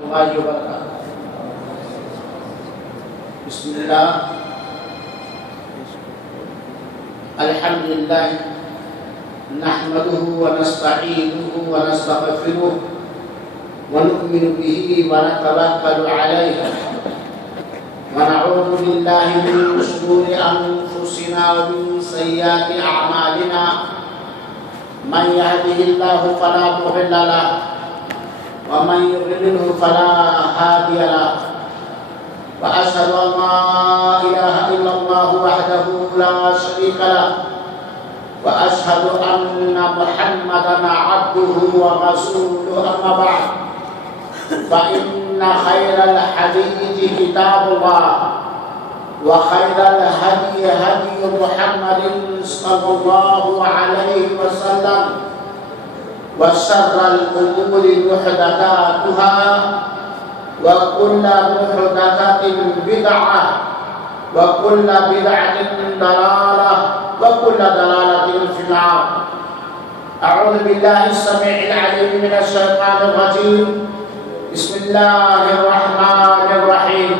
اللہ وبرکاتہ۔ بسم اللہ الحمدللہ نحمده ونستعینه ونستغفره ونؤمن به ونتوکل علیہ ونعوذ باللہ من شرور انفسنا ومن سیئات اعمالنا من يهده الله فلا مضل له ومن يضلل فلا هادي له وأشهد أن لا إله إلا الله وحده لا شريك له وأشهد أن محمدا عبده ورسوله أما بعد فإن خير الحديث كتاب الله وخير الهدي هدي محمد صلى الله عليه وسلم وشر الأمور محدثاتها وكل محدثة بدعة وكل بدعة ضلالة وكل ضلالة في النار. أعوذ بالله السميع العليم من الشيطان الرجيم. بسم الله الرحمن الرحيم.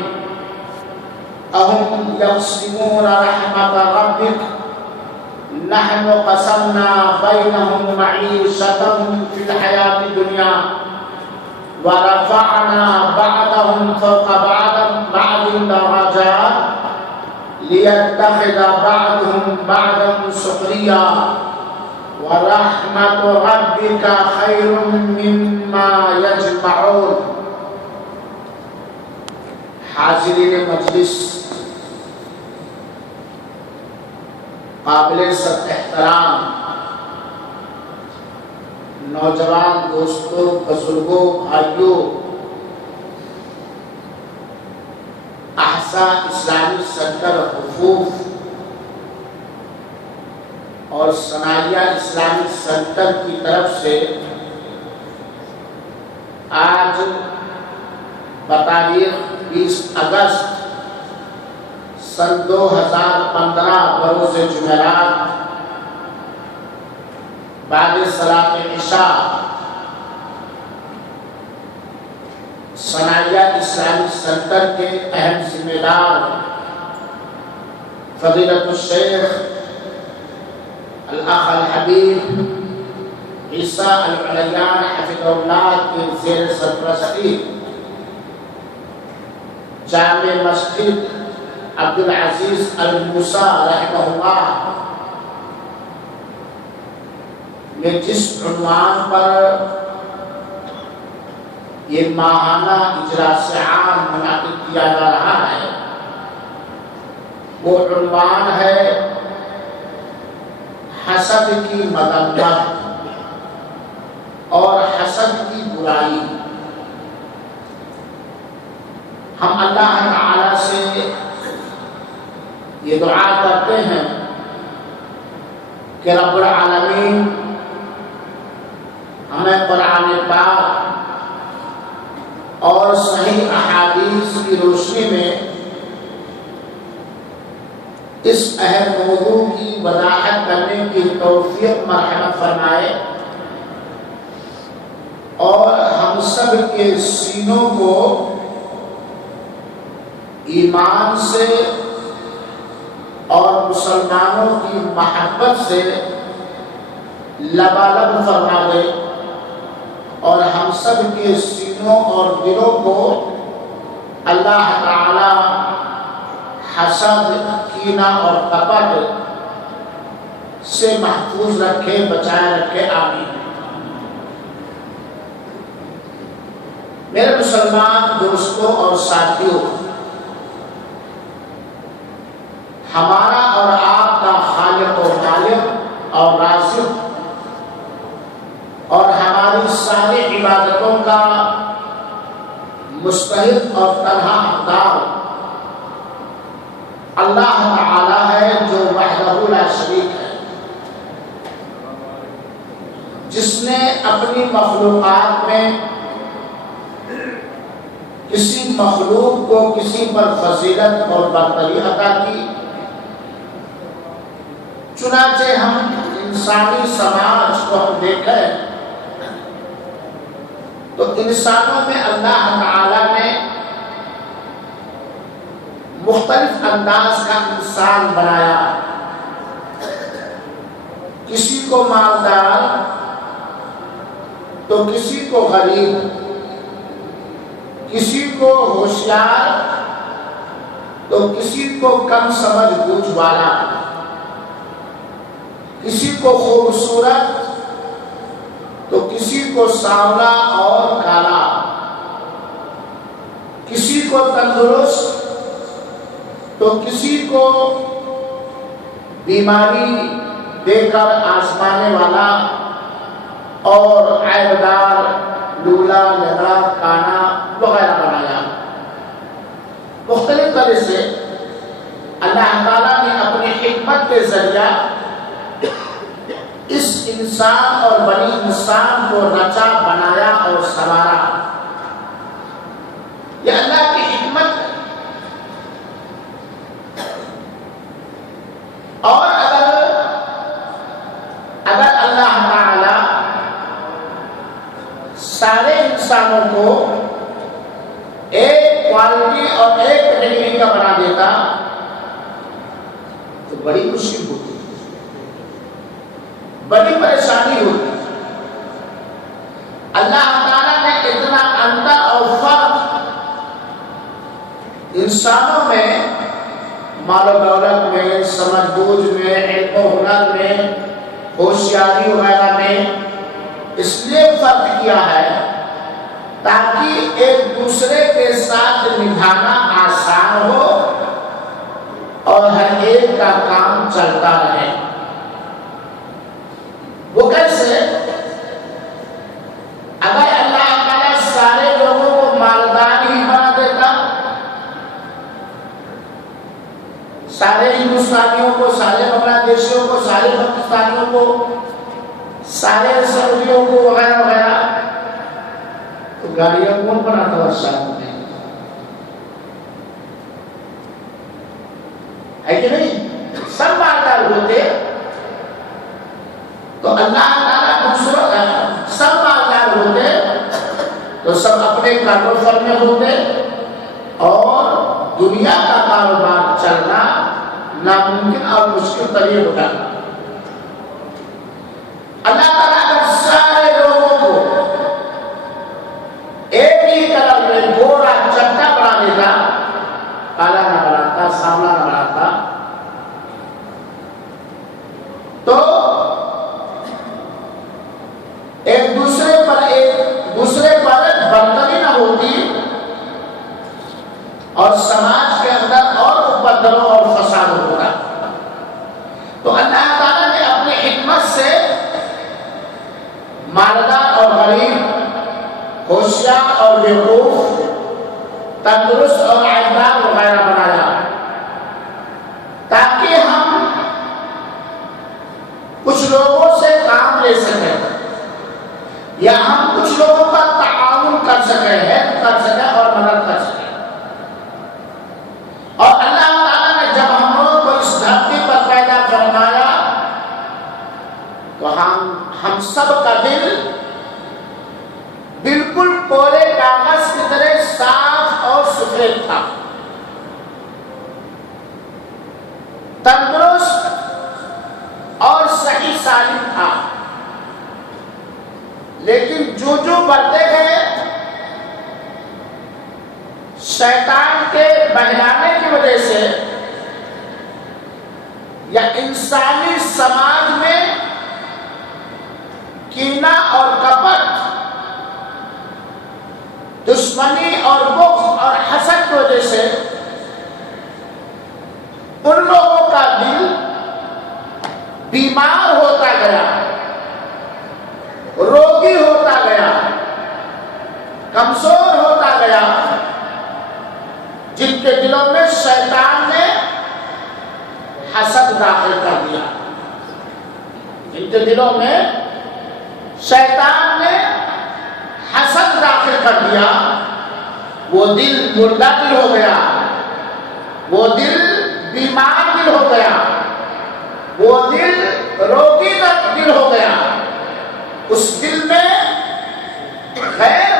أهم يقسمون رحمة ربك نحن قسمنا بينهم معيشتهم في الحياة الدنيا ورفعنا بعضهم فوق بعض درجات ليتخذ بعضهم بعضا سخريا ورحمة ربك خير مما يجمعون. حاضرین مجلس، قابل سب احترام نوجوان دوستوں، بزرگوں، بھائیوں، احسا اسلامی سینٹر حقوق اور ثنائیہ اسلامی سینٹر کی طرف سے آج بتاریخ 20 اگست سن 2015 بروز جمعرات بعد صلاۃ عشاء ثنائیہ اسلامی سینٹر کے اہم ذمہ دار فضیلت الشیخ الاخ الحبیب عیسیٰ العلیان حفظہ اللہ کے زیر سرپرستی جامع مسجد عبدالعزیز الموسیٰ رحمہ اللہ میں جس عنوان پر یہ ماہانہ اجلاس عام منعقد کیا جا رہا ہے وہ عنوان ہے حسد کی مذمت اور حسد کی برائی. ہم اللہ تعالی سے یہ دعا کرتے ہیں کہ رب العالمین ہمیں قرآن پاک اور صحیح احادیث کی روشنی میں اس اہم موضوع کی وضاحت کرنے کی توفیق مرحمت فرمائے اور ہم سب کے سینوں کو ایمان سے اور مسلمانوں کی محبت سے لبالب فرما دے اور ہم سب کے سینوں اور دلوں کو اللہ تعالی حسد، کینہ اور کپٹ سے محفوظ رکھے، بچائے رکھے. آمین. میرے مسلمان دوستوں اور ساتھیوں، ہمارا اور آپ کا خالق و مالک اور رازق اور ہماری ساری عبادتوں کا مستحق اور تنہا حقدار اللہ تعالی ہے جو وحدہ لا شریک ہے، جس نے اپنی مخلوقات میں کسی مخلوق کو کسی پر فضیلت اور برتری عطا کی. چنانچہ ہم انسانی سماج کو ہم دیکھیں تو انسانوں میں اللہ تعالیٰ نے مختلف انداز کا انسان بنایا، کسی کو مالدار تو کسی کو غریب، کسی کو ہوشیار تو کسی کو کم سمجھ بوجھ والا، کسی کو خوبصورت تو کسی کو سانولا اور کالا، کسی کو تندرست تو کسی کو بیماری دے کر آزمانے والا اور عیبدار، لولا، لنگڑا، کانا وغیرہ بنایا۔ مختلف طرح سے اللہ تعالیٰ نے اپنی حکمت کے ذریعہ اس انسان اور بنی انسان کو رچا، بنایا اور سنوارا۔ یہ اللہ کی حکمت۔ اور اگر اللہ تعالی سارے انسانوں کو ایک کوالٹی اور ایک کیٹیگری کا بنا دیتا تو بڑی مشکل ہوتی، بڑی پریشانی ہوتی۔ اللہ تعالیٰ نے اتنا انتر اور فرق انسانوں میں، مال و دولت میں، سمجھ بوجھ میں، علم و ہنر میں، ہوشیاری وغیرہ میں اس لیے فرق کیا ہے تاکہ ایک دوسرے کے ساتھ نبھانا آسان ہو اور ہر ایک کا کام چلتا رہے۔ وہ کیسے؟ اگر اللہ تعالیٰ سارے لوگوں کو مالدار ہی بنا دیتا، سارے ہندوستانیوں کو، سارے بنگلہ دیشیوں کو، سارے پاکستانیوں کو، سارے سعودیوں کو وغیرہ وغیرہ، تو گاڑیاں کون بناتا ورشات میں؟ ہے کہ نہیں؟ سب مالدار ہوتے تو اللہ تعالیٰ دوسروں کا، سب مالدار ہوتے تو سب اپنے کاروبار میں ہوتے اور دنیا کا کاروبار چلنا ناممکن اور مشکل طریق ہوتا۔ اللہ تعالیٰ اگر سارے لوگوں کو ایک ہی کلر میں گورا چٹا بنا دیتا، کالا نہ بناتا، سامنا نہ بناتا، تو ایک دوسرے پر برتری نہ ہوتی اور سماج کے اندر اور اپدرو اور فساد ہوتا۔ تو اللہ تعالیٰ نے اپنی حکمت سے مالدار اور غریب، ہوشیار اور بیوقوف، تندرست اور عیبدار وغیرہ بنایا تاکہ ہم کچھ لوگوں سے کام لے سکیں یا ہم کچھ لوگوں کا تعاون کر سکیں، ہیلپ کر سکیں اور مدد کر سکیں۔ اور اللہ تعالیٰ نے جب ہم لوگوں کو اس دھرتی پر پیدا فرمایا تو ہم سب کا دل بالکل کوڑے کاغذ کی طرح صاف اور سفید تھا، تندرست اور صحیح سالم تھا۔ لیکن جو بڑھتے گئے، شیطان کے بہلانے کی وجہ سے یا انسانی سماج میں کینہ اور کپٹ، دشمنی اور بغض اور حسد کی وجہ سے ان لوگوں کا دل بیمار ہوتا گیا، روگی ہوتا گیا، کمزور ہوتا گیا، جن کے دلوں میں شیطان نے حسد داخل کر دیا، جن کے دلوں میں شیطان نے حسد داخل کر دیا، وہ دل مردہ دل ہو گیا، وہ دل بیمار دل ہو گیا، وہ دل روگی دل ہو گیا۔ اس دل میں غیر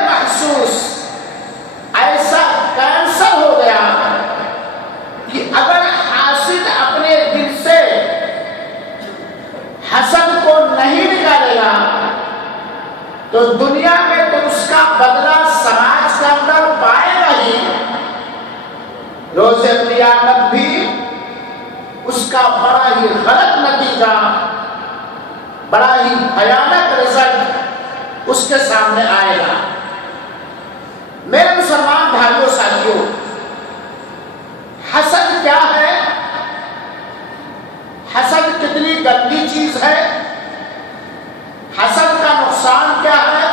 ہی غلط نتیجہ، بڑا ہی بھیانک رزلٹ اس کے سامنے آئے گا۔ میرے مسلمان بھائیوں ساتھیوں، حسد کیا ہے؟ حسد کتنی گندی چیز ہے؟ حسد کا نقصان کیا ہے؟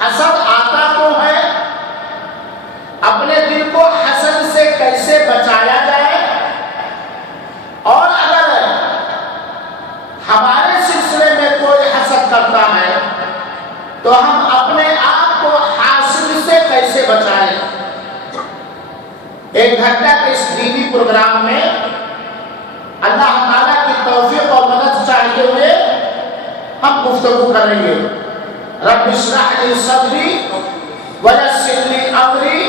حسد آتا کیوں ہے؟ اپنے دل کو حسد سے کیسے بچایا جائے؟ اور اگر ہمارے سلسلے میں کوئی حسد کرتا ہے تو ہم اپنے آپ کو حاسد سے کیسے بچائیں؟ ایک گھنٹہ کے اس دینی پروگرام میں اللہ تعالیٰ کی توفیق اور مدد چاہتے ہوئے ہم گفتگو کریں گے۔ رب اشرح لی صدری ویسر لی امری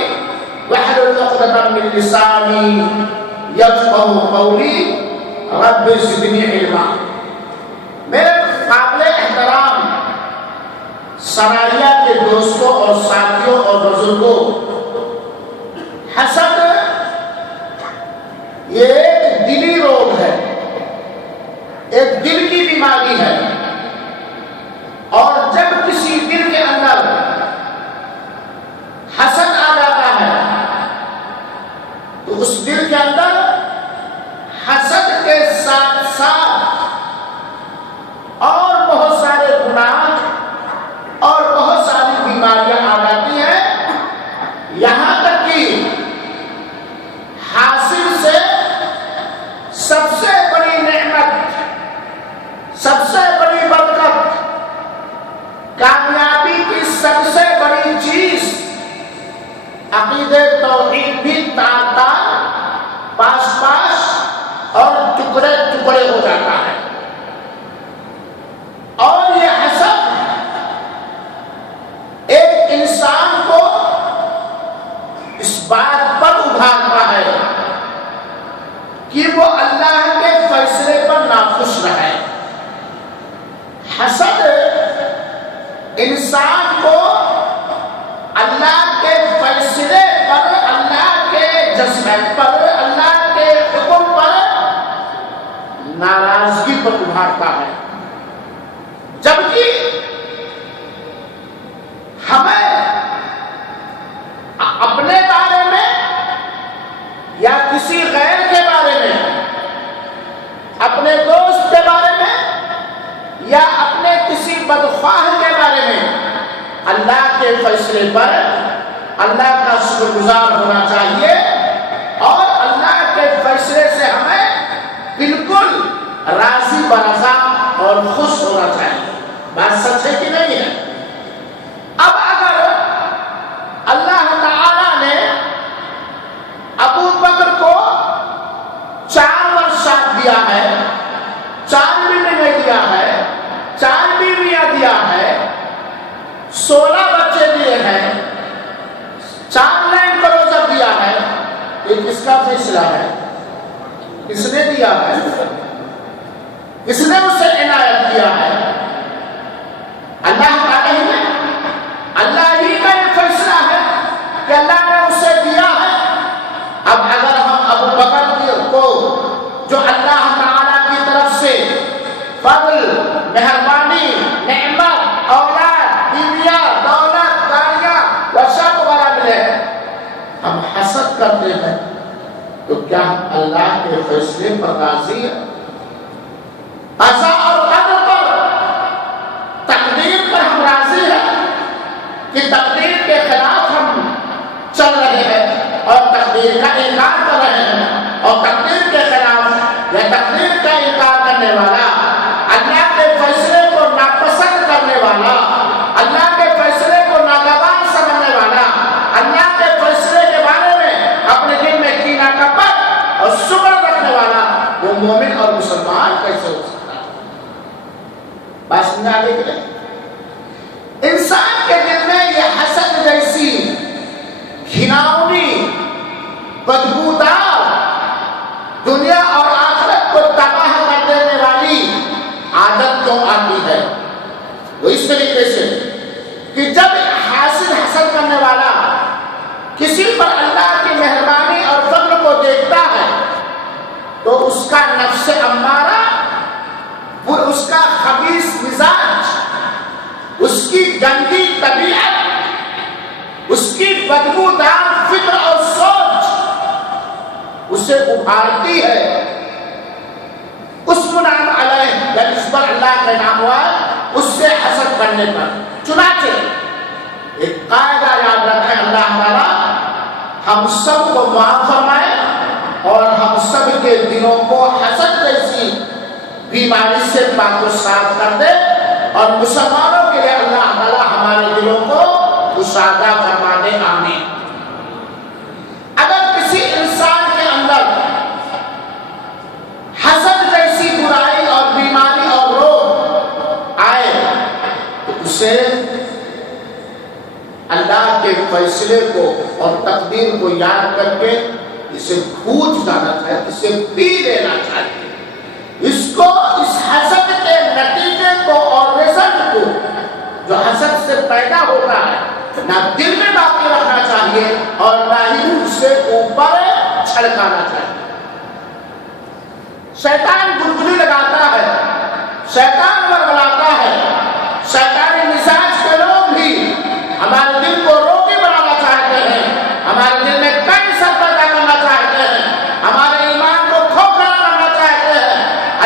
واحلل عقدۃ من لسانی یفقہوا قولی رب زدنی علما۔ میرے قابل احترام سرائیہ کے دوستوں اور ساتھیوں اور بزرگوں، حسد یہ ایک دلی روگ ہے، ایک دل کی بیماری ہے، اور جب کسی دل کے اندر حسد آ جاتا ہے تو اس دل کے اندر حسد کے ساتھ ساتھ اور بہت سارے گناہ اور بہت ساری بیماریاں آ جاتی ہیں، یہاں تک کہ حاصل سے سب سے بڑی نعمت، سب سے بڑی برکت، کامیابی کی سب سے بڑی چیز عقیدہ توحید بھی تار تار، پاس پاس اور ٹکڑے ٹکڑے ہو جاتا ہے۔ اور یہ حسد ایک انسان کو اس بات پر ابھارتا ہے کہ وہ اللہ کے فیصلے پر ناخوش رہے۔ حسد انسان کو اللہ کے فیصلے پر، اللہ کے جذبات پر، اللہ کے حکم پر ناراضگی پر ابھارتا ہے، جبکہ ہمیں اپنے بارے میں یا کسی غیر کے بارے میں، اپنے دوست کے بارے میں یا اپنے کسی بدخواہ کے بارے میں اللہ کے فیصلے پر اللہ کا شکر گزار ہونا چاہیے، اور اللہ کے فیصلے سے ہمیں بالکل راضی برضا اور خوش ہونا چاہیے۔ بات سچ ہے کہ نہیں ہے؟ اب اگر اللہ تعالی نے ابو بکر کو 4 ورشات دیا ہے، 4 بیوی دیا ہے، 4 بیویاں دیا ہے، 16 بچے دیے ہیں، 4 لینڈ کروزر دیا ہے، یہ کس کا فیصلہ ہے؟ کس نے دیا ہے؟ کس نے اسے عنایت کیا ہے؟ اللہ تعالی نے، اللہ ہی کا یہ فیصلہ ہے کہ اللہ نے اسے دیا ہے۔ اب اگر ہم ابو بکر کو، جو اللہ تعالی کی طرف سے فضل، مہربانی، نعمت، اولاد، بیویاں، دولت، گاڑیاں وسعت وغیرہ ملے، ہم حسد کرتے ہیں، تو کیا ہم اللہ کے فیصلے پر راضی ہیں؟ قضا اور قدر پر، تقدیر پر ہم راضی ہیں کہ تقدیر کے خلاف ہم چل رہے ہیں اور تقدیر کا انکار کر رہے ہیں، اور تقدیر کے خلاف یا تقدیر کا انکار کرنے والا، اللہ کے فیصلے کو ناپسند کرنے والا، اللہ کے فیصلے کو ناگوار سمجھنے والا، اللہ کے فیصلے کے بارے میں اپنے دل میں کینہ کپٹ اور شبہ رکھنے والا، وہ مومن اور مسلمان کیسے ہو سکتا ہے؟ بات سمجھا دے گئے؟ انسان کے دل میں یہ حسد جیسی گھناؤنی، بدبودار، دنیا اور آخرت کو تباہ کر دینے والی عادت کیوں آتی ہے؟ وہ اس طریقے سے کہ جب حاسد حسد کرنے والا کسی پر اللہ کی مہربانی اور فضل کو دیکھتا ہے تو اس کا نفس امارہ، اس کا خبیث مزاج، اس کی گندی طبیعت، اس کی بدبودار فکر اور سوچ اسے ابھارتی ہے اس منعم علیہ، یعنی اس پر اللہ کا انعام ہوا ہے، اس سے حسد کرنے پر۔ چنانچہ ایک قاعدہ یاد رکھیں، اللہ تعالیٰ ہم سب کو معاف فرمائے اور ہم سب کے دلوں کو حسد جیسی بیماری سے پاک و صاف کر دے، اور مسلمانوں کے لیے اللہ تعالیٰ ہمارے دلوں کو کشادہ فرما دے، آمین۔ اگر کسی انسان کے اندر حسد جیسی برائی اور بیماری اور روگ آئے تو اسے اللہ کے فیصلے کو اور تقدیر کو یاد کر کے اسے کھوج جانا چاہیے، اسے پی لینا چاہیے، اس کو اس حسد کے نتیجے کو اور رزلٹ کو جو حسد سے پیدا ہوتا ہے نہ دل میں باقی رکھنا چاہیے اور نہ ہی اس سے اوپر چھڑکانا چاہیے۔ شیطان گلگلی لگاتا ہے، شیطان ورگلاتا ہے، شیطانی مزاج کے لوگ بھی ہمارے دل کو روگی بنانا چاہتے ہیں، ہمارے دل میں کینسر پیدا کرنا چاہتے ہیں، ہمارے ایمان کو کھوکھلا کرنا چاہتے ہیں،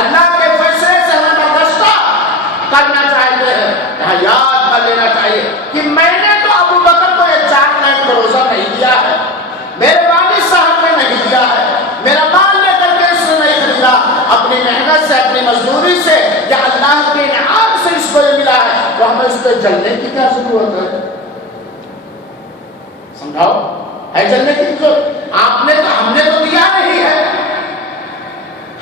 اللہ کے فیصلے سے ہمیں برداشتہ کرنا چاہتے ہیں۔ یہاں یاد کر لینا چاہیے کہ میں نے تو ابو بکر کو یہ 4 مہینے کا روزہ نہیں دیا ہے، میرے والد صاحب نے نہیں دیا ہے، میرا مال لے کر کے اس نے نہیں خریدا، اپنی محنت سے، اپنی مزدوری سے یا اللہ کے انعام سے اس کو یہ ملا ہے، تو ہمیں اس پہ جلنے کی کیا ضرورت ہے؟ سمجھاؤ، ہے جلنے کی ضرورت؟ ہم نے تو دیا نہیں ہے،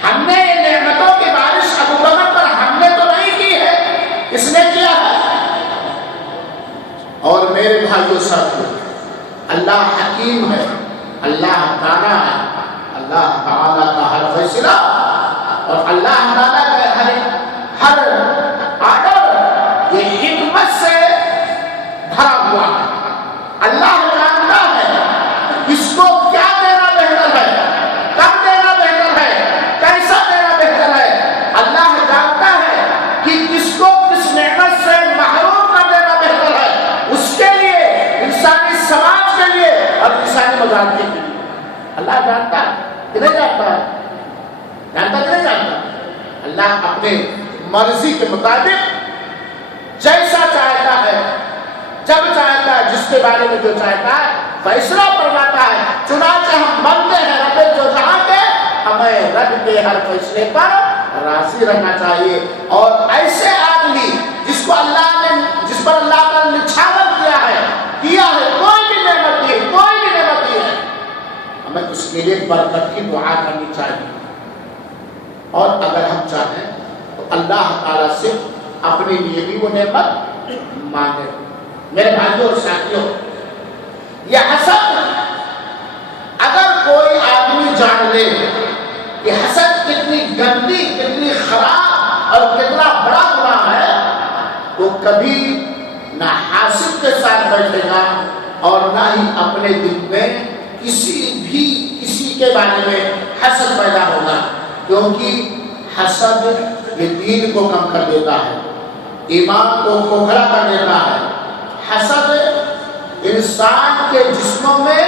ہم نے یہ نعمتوں کی بارش ابو بکر پر ہم نے تو نہیں کی ہے، اس نے کیا ہے۔ اور میرے بھائیو ساتھیو، اللہ حکیم ہے، اللہ دانا ہے، اللہ تعالیٰ کا ہر فیصلہ اور اللہ تعالیٰ کا ہر آرڈر یہ حکمت سے بھرا ہوا ہے۔ اللہ جانتا ہے کس کو کیا دینا بہتر ہے، کب دینا بہتر ہے، کیسا دینا بہتر ہے۔ اللہ جانتا ہے کہ کس کو کس نعمت سے محروم کر دینا بہتر ہے، اس کے لیے، انسانی سماج کے لیے اور انسانی مذاکرے کے لیے۔ اللہ جانتا ہے کہ نہیں جانتا ہے؟ جانتا کہ نہیں جانتا؟ اللہ اپنے مرضی کے مطابق جیسا چاہتا ہے، جب چاہتا ہے، جس کے بارے میں جو چاہتا ہے فیصلہ فرماتا ہے۔ چنانچہ ہم بنتے ہیں رب جو جہاں کے، ہمیں رب کے ہر فیصلے پر راضی رہنا چاہیے، اور ایسے آدمی جس پر اللہ نے نچھاور کیا ہے، کوئی بھی نعمت دی ہے، ہمیں اس کے لیے برکت کی دعا کرنی چاہیے، اور اگر ہم چاہیں تو اللہ تعالیٰ سے اپنے لیے بھی وہ نعمت مانگے۔ میرے بھائیوں اور ساتھیوں، یہ حسد اگر کوئی آدمی جان لے کہ حسد کتنی گندی، کتنی خراب اور کتنا بڑا گناہ ہے، تو کبھی نہ حاسد کے ساتھ بیٹھے گا اور نہ ہی اپنے دل میں کسی کے بارے میں حسد پیدا ہوگا، کیونکہ حسد یہ دین کو کم کر دیتا ہے، ایمان کو کھوکھلا کر دیتا ہے۔ حسد انسان کے جسموں میں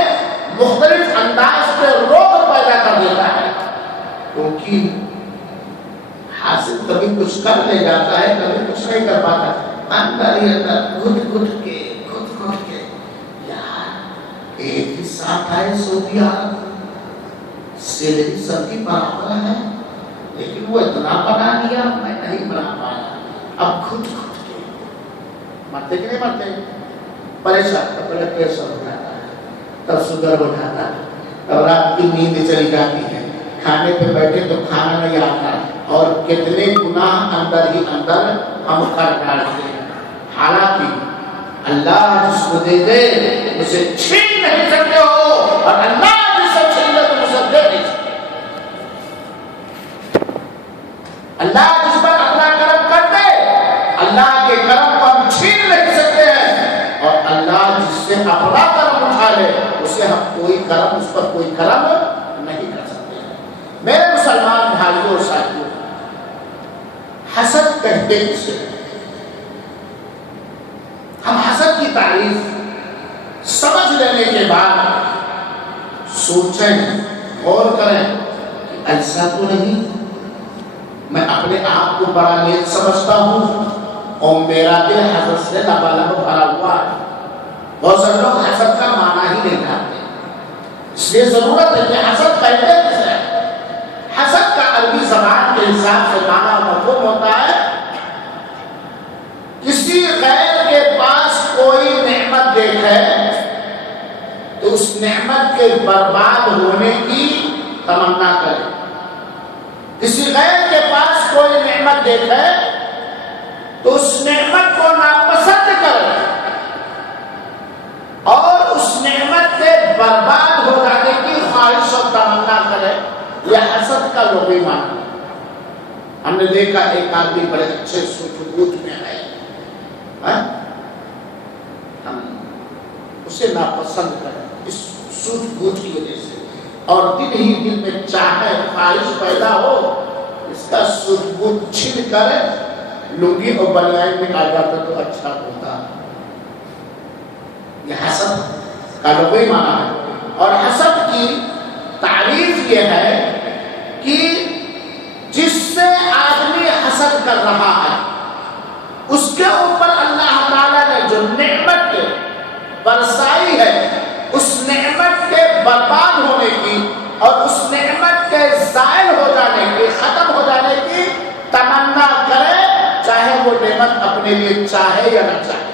مختلف انداز پہ روگ پیدا کر دیتا ہے، کیونکہ حاسد کبھی کچھ کر لے جاتا ہے، کبھی کچھ نہیں کر پاتا، اندر ہی اندر گھٹ کے یار ایک ہی ساتھ آئے سعودیہ سیلری سب کی برابر ہے، لیکن وہ اتنا بنا دیا میں نہیں بنا پایا، اب خود کے مرتے کہ نہیں مرتے، پریشان، پہلے پریشر ہو جاتا ہے، تب سدھر ہو جاتا ہے، تب رات کی نیند چلی جاتی ہے، کھانے پہ بیٹھے تو کھانا نہیں آتا، اور کتنے گناہ اندر ہی اندر ہم کر ڈالتے ہیں۔ حالانکہ اللہ جس کو دے دے اسے چھین نہیں سکتے ہو، اور اللہ جسے چھین لے تو اسے دے نہیں سکتے۔ اللہ جس پر اپنا کرم کر دے، اللہ کے کرم کو ہم چھین نہیں سکتے ہیں، اور اللہ جس سے اپنا کرم اٹھا لے اسے ہم اس پر کوئی کرم نہیں کر سکتے ہیں۔ میرے مسلمان بھائی، ساتھیوں، حسد کہتے کسے؟ ہم حسد کی تعریف سمجھ لینے کے بعد سوچیں، غور کریں کہ ایسا تو نہیں، میں اپنے آپ کو بڑا نیک سمجھتا ہوں اور میرا دل حسد سے لبالب بھرا ہوا ہے۔ بہت سارے لوگ حسد کا معنی ہی نہیں جانتے، اس لیے ضرورت ہے کہ حسد کہتے کسے؟ حسد کا عربی زبان کے حساب سے معنی اور مفہوم ہوتا ہے کسی غیر کے پاس کوئی نعمت دیکھے تو اس نعمت کے برباد ہونے کی تمنا کرے۔ کسی غیر کے پاس کوئی نعمت دیکھے تو اس نعمت کو ناپسند کرے اور اس نعمت کے برباد ہو جانے کی خواہش اور تمنا کرے۔ یہ حسد کا لغوی معنی۔ ہم نے دیکھا ایک آدمی بڑے اچھے سوچ میں ہے، ہم اسے ناپسند کریں اس سوچ بوجھ کی وجہ سے، اور دل ہی دل میں چاہے خواہش پیدا ہو اس کا سوچ بوجھ چھن کر لنگی اور بنیان میں آ جاتا تو اچھا ہوتا۔ یہ حسد کا لغوی معنی ہے۔ اور حسد کی تعریف یہ ہے کہ جس سے آدمی حسد کر رہا ہے اس کے اوپر اللہ تعالیٰ نے جو نعمت برسائی ہے اس نعمت کے برباد ہونے کی اور اس نعمت کے زائل ہو جانے کی، ختم ہو جانے کی تمنا کرے، چاہے وہ نعمت اپنے لیے چاہے یا نہ چاہے۔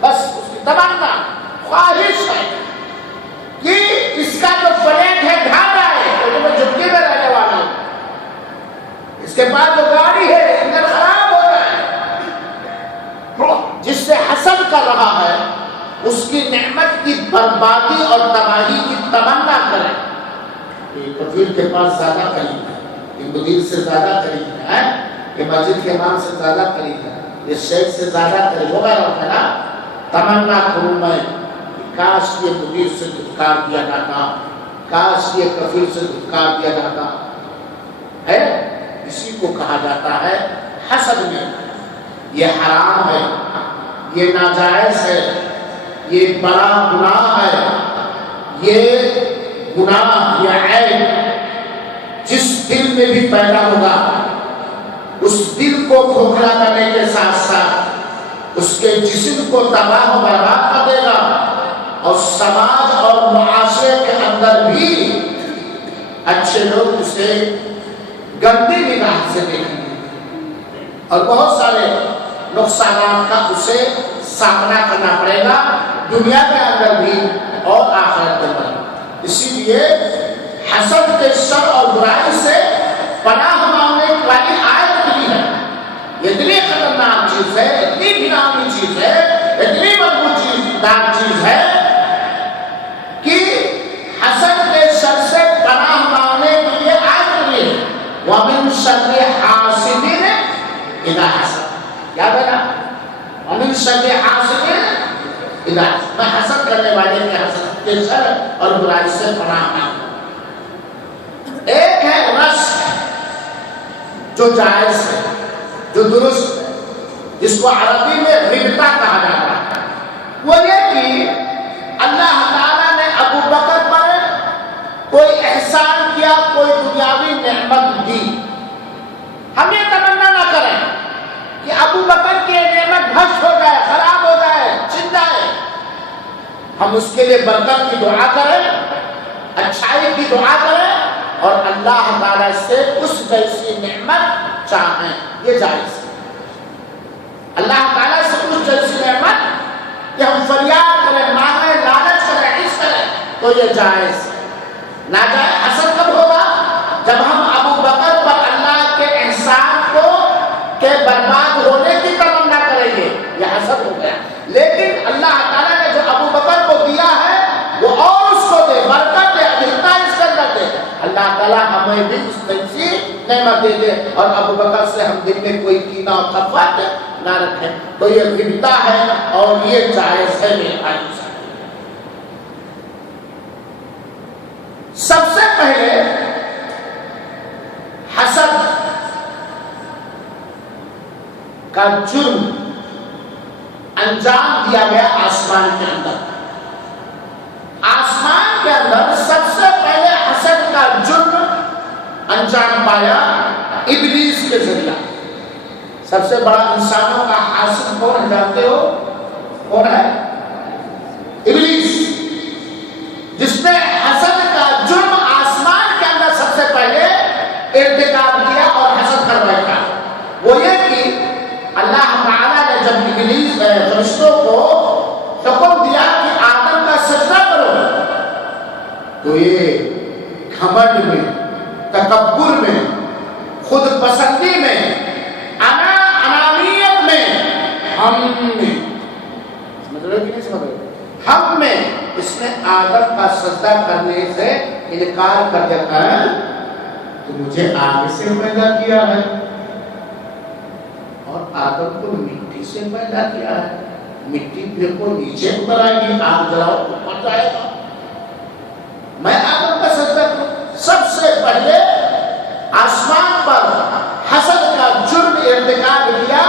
بس اس کی تمنا، خواہش ہے کہ اس کا جو فلیٹ ہے ڈھا جائے تو میں جھٹکی میں رہنے والا ہوں، اس کے بعد جو گاڑی ہے انجن خراب ہو جائے۔ جس سے حسد کر رہا ہے اس کی نعمت کی بربادی اور تباہی کی تمنا کرے۔ یہ کفیل کے پاس زیادہ قریب ہے، یہ مدیر سے زیادہ قریب ہے، یہ مسجد کے امام سے زیادہ قریب ہے، یہ شیخ سے زیادہ قریب ہوگا نا۔ تمنا کروں میں کاش یہ مدیر سے دھتکار دیا جاتا، کاش یہ کفیل سے دھتکار دیا جاتا ہے۔ اسی کو کہا جاتا ہے حسد میں۔ یہ حرام ہے، یہ ناجائز ہے، یہ بڑا گناہ ہے۔ یہ گناہ، یہ عیب جس دل میں بھی پیدا ہوگا اس دل کو کھوکھلا کرنے کے ساتھ ساتھ اس کے جسم کو تباہ و برباد کر دے گا، اور سماج اور معاشرے کے اندر بھی اچھے لوگ اسے گندی نگاہ سے دیکھیں گے اور بہت سارے نقصانات کا اسے سامنا کرنا پڑے گا، دنیا کے اندر بھی اور آخرت کے اندر۔ اسی لیے حسد کے شر اور برائی سے پناہ مانگنے والی آیت ملی ہے۔ یہ اتنی خطرناک چیز ہے، اتنی گھناؤنی چیز ہے، اتنی بدبودار چیز ہے کہ حسد کے شر سے پناہ مانگنے کے لیے آیت ملی ہے۔ وَمِن شَرِّ حَاسِدٍ إِذَا حَسَدَ، یاد ہے نا؟ وَمِن شَرِّ حَاسِدٍ إِذَا حَسَدَ، میں حسد کرنے والے کے حسد کے شر اور برائی سے پناہ مانگتا ہوں۔ ایک ہے رشک، جو جائز ہے، جو درست ہے، جس کو عربی میں غبطہ کہا جاتا ہے۔ وہ یہ کہ اللہ تعالیٰ نے ابو بکر پر کوئی احسان کیا، کوئی دنیاوی نعمت دی، ہم یہ تمنا نہ کریں کہ ابو بکر کی نعمت بھسم ہو جائے، خراب ہو جائے، چھن جائے۔ ہم اس کے لیے برکت کی دعا کریں، اچھائی کی دعا کریں اور اللہ تعالیٰ سے اس جیسی نعمت چاہیں، یہ جائز ہے۔ اللہ تعالیٰ سے اس جیسی نعمت کہ ہم فریاد کریں، مانگیں، لالچ کریں، عز کریں، تو یہ جائز ہے۔ ناجائز حسد کب ہوگا؟ جب ہم ابو بکر پر اللہ کے احسان کو کے برباد ہونے کی تمنا کریں گے، یہ حسد ہو گیا۔ لیکن اللہ تعالیٰ نے جو ابو بکر کو دیا ہے وہ اور اس کو دے، برکت دے، ادھکتا اس کے اندر دے۔ اللہ تعالیٰ ہمیں بھی اس جیسی نعمت دے دے اور ابو بکر سے ہم دل میں کوئی کینہ اور نفرت نہ رکھیں، تو یہ غبطہ ہے اور یہ جائز ہے میرے بھائی۔ سب سے پہلے حسد کا جرم انجام دیا گیا آسمان کے اندر. آسمان کے اندر سب سے پہلے حسد کا جرم انجام پایا ابلیس کے ذریعہ. سب سے بڑا انسانوں کا حاسد کون ہے جانتے ہو؟ کون ہے؟ ابلیس، جس نے حسد کا جرم آسمان کے اندر سب سے پہلے ارتکاب کیا اور حسد کر بیٹھا. وہ یہ کہ اللہ تعالیٰ نے جب ابلیس فرشتوں کو حکم دیا کہ آدم کا سجدہ کرو، تو یہ گھمنڈ میں، تکبر میں، خود پسندی میں، انانیت میں، ہم میں اس نے آدم کا سجدہ کرنے سے انکار کر دیتا ہے. تو مجھے آگ سے پیدا کیا ہے اور آدم کو مٹی سے پیدا کیا ہے. مٹی پھر کو نیچے اتر آئے گی، آگ جلاؤ اوپر جائے گا. میں آدم کا سجدہ کروں. سب سے پہلے آسمان پر حسد کا جرم ارتکاب کیا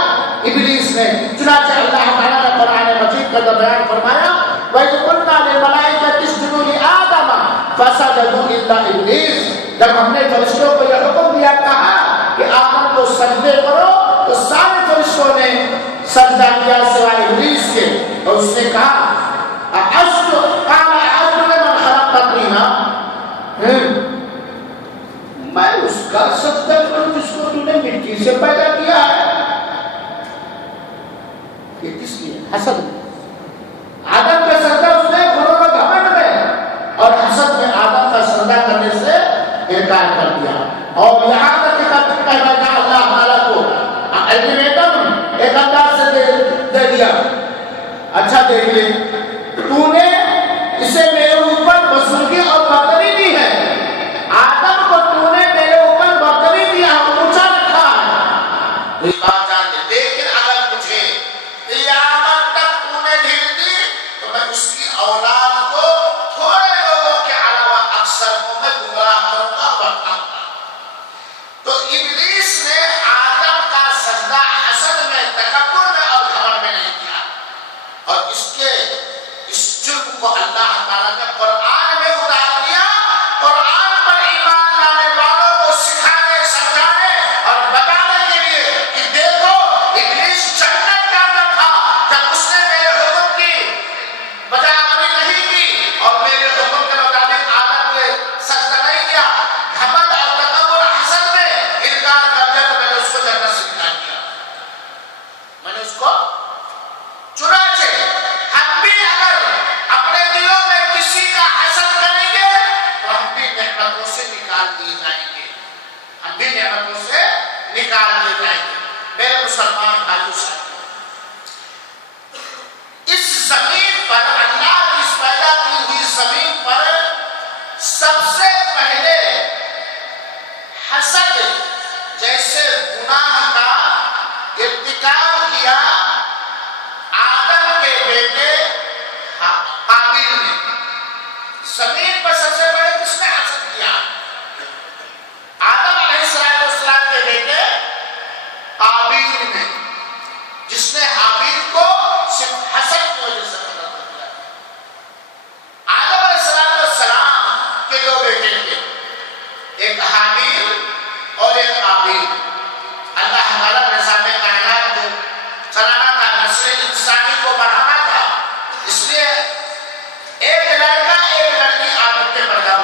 ابلیس نے. چنانچہ اللہ تعالیٰ نے قرآن مجید کا بیان فرمایا وَإِذْ قُلْنَا لِلْمَلَائِكَةِ اسْجُدُوا لِآدَمَ فَسَجَدُوا إِلَّا إِبْلِيسَ. جب ہم نے فرشتوں کو یہ حکم دیا، کہا کہ آدم کو سجدے کرو، تو سارے فرشتوں نے سجدہ کیا سوائے ابلیس کے. اور اس نے کہا میں اس کا سجدہ کروں جس کو تو نے مٹی سے پیدا کیا ہے. یہ کس لیے؟ حسد میں. آدم کا سجدہ اس نے غرور و گھمنڈ میں اور حسد میں آدم کا سجدہ کرنے سے انکار کر دیا. اور یہاں تک کہ کہنا تھا اللہ تعالیٰ کو الٹیمیٹم ایک انداز سے دے دیا. اچھا دیکھ لے، تو نے اسے میرے اوپر بزرگی اور برتری دی ہے. آدم کو تو نے میرے اوپر برتری دیا ہے، اونچا رکھا ہے. یہ بات جان دے. لیکن اگر مجھے قیامت تک تو نے ڈھیل دی تو میں اس کی اولاد کو تھوڑے لوگوں کے علاوہ اکثر کو میں گمراہ کروں گا، بتاؤں گا. تو ابلیس نے آدم کا سجدہ حسد میں، تکبر میں اور گھمنڈ میں نہیں کیا. اور اس جرم کو اللہ تعالیٰ نے قرآن میں اتار دیا. قرآن پر ایمان لانے والوں کو سکھانے، سمجھانے اور بتانے کے لیے کہ دیکھو ابلیس جنت کے اندر تھا جب اس نے میرے حکم کی بجاوری نہیں کی اور میرے حکم کے مطابق آدم نے سجدہ نہیں کیا. گھمنڈ اور تکبر حسد میں انکار کر دیا تو میں نے اس کو جنت سے نکال دیا. میں نے اس کو چنانچہ ہم بھی اگر اپنے دلوں میں کسی کا حسد کریں گے تو ہم بھی نعمتوں سے نکال دیے جائیں گے. ہم بھی نعمتوں سے نکال دیے جائیں گے. میرے مسلمان بھائیو سے، اس زمین پر، اللہ کی اس پیدا کی ہوئی زمین پر سب سے پہلے حسد جیسے گناہ کا ارتکاب کیا آدم کے بیٹے قابیل نے. زمین پر سب سے پہلے کس نے حسد کیا؟ آدم علیہ السلام کے بیٹے قابیل نے، جس نے حابیل کو صرف حسد کی وجہ سے قتل کر دیا. آدم علیہ السلام کے دو بیٹے تھے، ایک حابیل اور ایک قابیل. اللہ تعالیٰ نظام کائنات کو چلانا تھا، نسل انسانی کو بڑھانا تھا، اس لیے ایک لڑکا ایک لڑکی آدم کے پیدا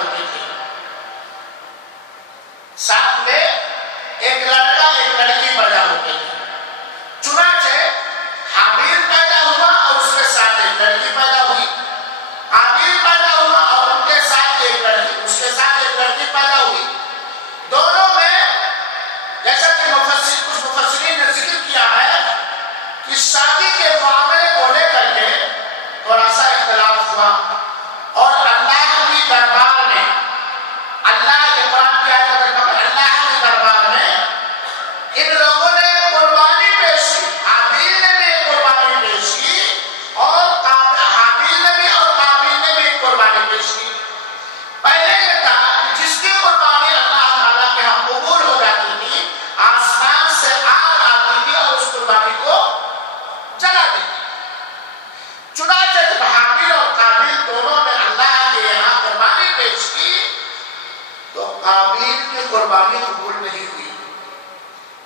قربانی قبول نہیں ہوئی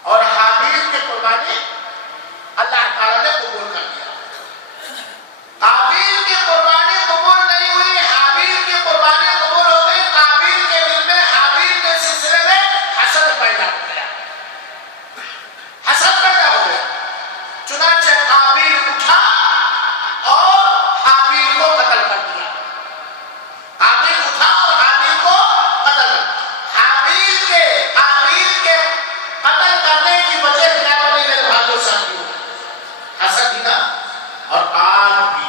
اور حابیل کی قربانی اللہ تعالیٰ نے قبول کر دیا. قابیل کی قربانی قبول نہیں ہوئی، حابیل کی قربانی قبول ہو گئی. قابیل کے دل میں حابیل کے سلسلے میں حسد پیدا ہو گیا، حسد پیدا ہو گیا. چنانچہ قابیل اٹھا اور حابیل کو قتل کر دیا. قابیل اٹھا اور حابیل کو قتل کر دیا. قابیل کے قتل کرنے کی وجہ کیا بنی میرے بھائیوں ساتھیوں؟ حسد ہی نا. اور آج بھی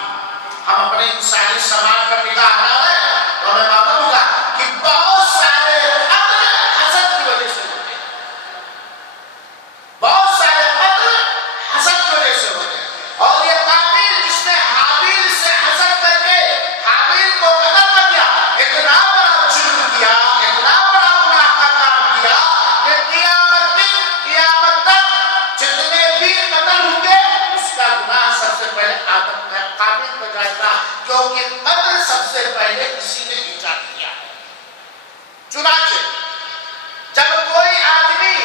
ہم اپنے انسانی سماج پر نگاہ ڈالیں تو ہمیں معلوم ہوگا کہ بہت سارے قتل حسد کی وجہ سے ہوتے ہیں. بہت سارے قتل حسد کی وجہ سے ہوتے ہیں. اور یہ قابیل جس نے حابیل سے حسد کر کے حابیل کو قتل کر دیا، اتنا بڑا جرم کیا، اتنا بڑا گناہ کا کام کیا کہ قیامت تک جتنے بھی قتل ہوں گے اس کا گناہ سب سے پہلے قابیل پہ جائے گا، کیونکہ قتل سب سے پہلے کسی نے ایجاد کیا. چنانچہ جب کوئی آدمی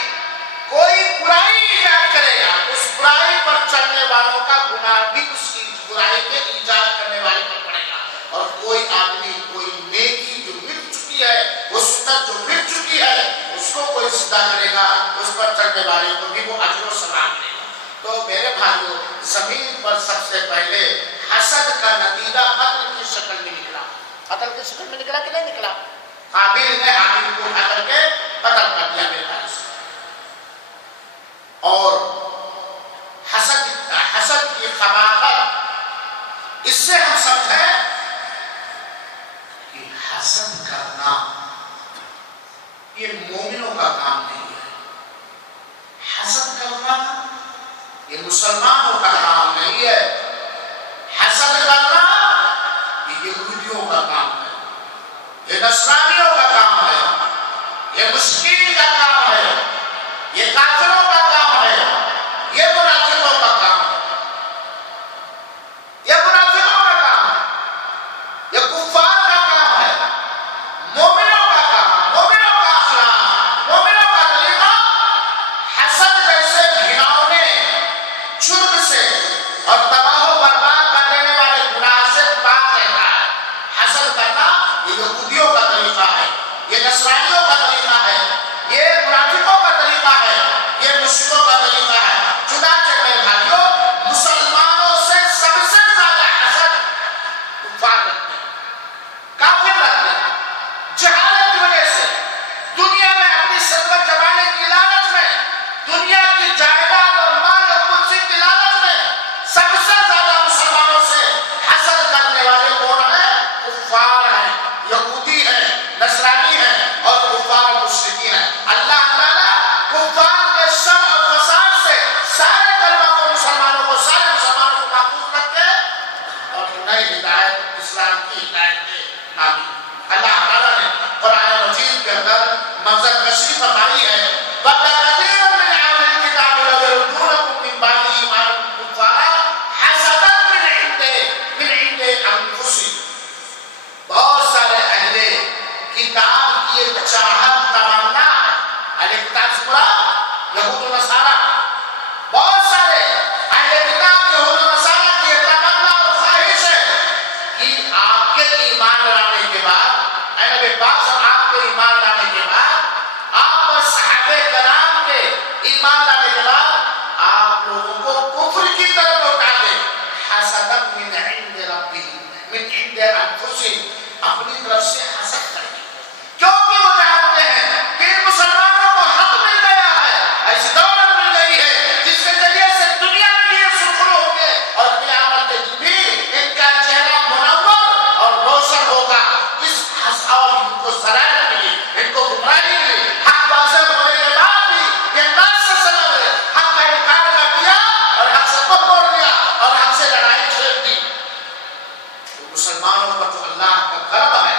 کوئی برائی ایجاد کرے گا، اس برائی پر چلنے والوں کا گناہ بھی اس کی برائی کے ایجاد کرنے والے پر پڑے گا. اور کوئی آدمی کوئی نیکی جو مٹ چکی ہے، وہ سنت جو مٹ چکی ہے، اس کو کوئی سدھا کرے گا، اس پر چلنے والے کو بھی وہ اجر و ثواب ملے گا. تو میرے بھائیوں، زمین پر سب سے پہلے حسد کا نتیجہ قتل کی شکل میں نکلا. قتل کی شکل میں نکلا کہ نہیں نکلا؟ قابیل نے حابیل کو اٹھا کر کے قتل کر دیا میرے بھائی سے. اور حسد کی قباحت اس سے ہم سمجھیں کہ حسد کرنا یہ مومنوں کا کام نہیں ہے. حسد کرنا یہ مسلمانوں کا کام نہیں ہے. حسد کرنا یہ یہودیوں کا کام ہے، یہ نصرانیوں کا کام ہے، یہ مشرکین کا کام ہے، یہ کافروں کا کام ہے، یہ منافقوں کا کام ہے، یہ منافقوں کا کام ہے، یہ کفار کا کام ہے. مومنوں کا کام، مومنوں کا اخلاق، مومنوں کا طریقہ حسد جیسے گھناؤنے جرم سے اور تباہ و برباد کر دینے والے گناہ سے پاک رہتا ہے. حسد کرنا یہ یہودیوں کا طریقہ ہے، یہ نصرانیوں کا طریقہ ہے، یہ منافقوں کا طریقہ ہے، یہ مشرکوں کا طریقہ ہے. چنانچہ میرے بھائیوں، مسلمانوں سے سب سے زیادہ حسد کفار رکھتے ہیں، کافر رکھتے ہیں. جہالت کی وجہ سے دنیا میں اپنی ثروت جمانے کی لالچ میں، دنیا کی جائیداد اور مال و کرسی کی لالچ میں سب سے زیادہ مسلمانوں سے حسد کرنے والے کون ہیں؟ کفار ہیں، یہودی ہیں، نصرانی ہیں اور کفار و مشرکین ہیں. اللہ تعالیٰ کفار کے شر اور فساد سے سارے کلمہ کو مسلمانوں کو، سارے مسلمانوں کو محفوظ رکھے اور نئی ہدایت اسلام کی ہدایت دے. آمین. اللہ تعالیٰ نے قرآن مجید کے اندر منظر کشی فرمائی ہے، وَكَثِيرٌ مِّنْ أَهْلِ الْكِتَابِ لَيُرْدُونَكُم مِّن بَعْدِ إِيمَانِكُمْ كُفَّارًا حَسَدًا مِّنْ عِندِ أَنفُسِهِمْ. بہت سارے اہل کتاب کی ایک چاہت تمنا ہے. اہل کتاب سے مراد یہود و نصارہ. بہت سارے اہل کتاب یہود و نصارہ کی ایک تمنا اور خواہش ہے کہ آپ کے ایمان لانے کے بعد، اے نبی پاک صاحب، آپ کے ایمان لانے کے بعد، آپ اور صحابہ کرام کے ایمان لانے کے بعد آپ لوگوں کو کفر کی طرف لوٹا دے. حسدا من عند ربهم من عند انفسهم، اپنی طرف سے حسد کریں گے، کیونکہ وہ جانتے ہیں کہ ان مسلمانوں کو حق مل گیا ہے، ایسی دولت مل گئی ہے جس کے ذریعے سے دنیا میں بھی یہ سرخرو ہوں گے اور قیامت کے دن بھی ان کا چہرہ منور اور روشن ہوگا. اس اور ان کو ضلالت ملی، ان کو گمراہی ملی. حق واضح ہونے کے بعد بھی یہ ناس سے سبب حق کا انکار کر دیا اور حق سے کو توڑ دیا اور حق سے لڑائی چھیڑ دی. مسلمانوں پر جو اللہ کا کرم ہے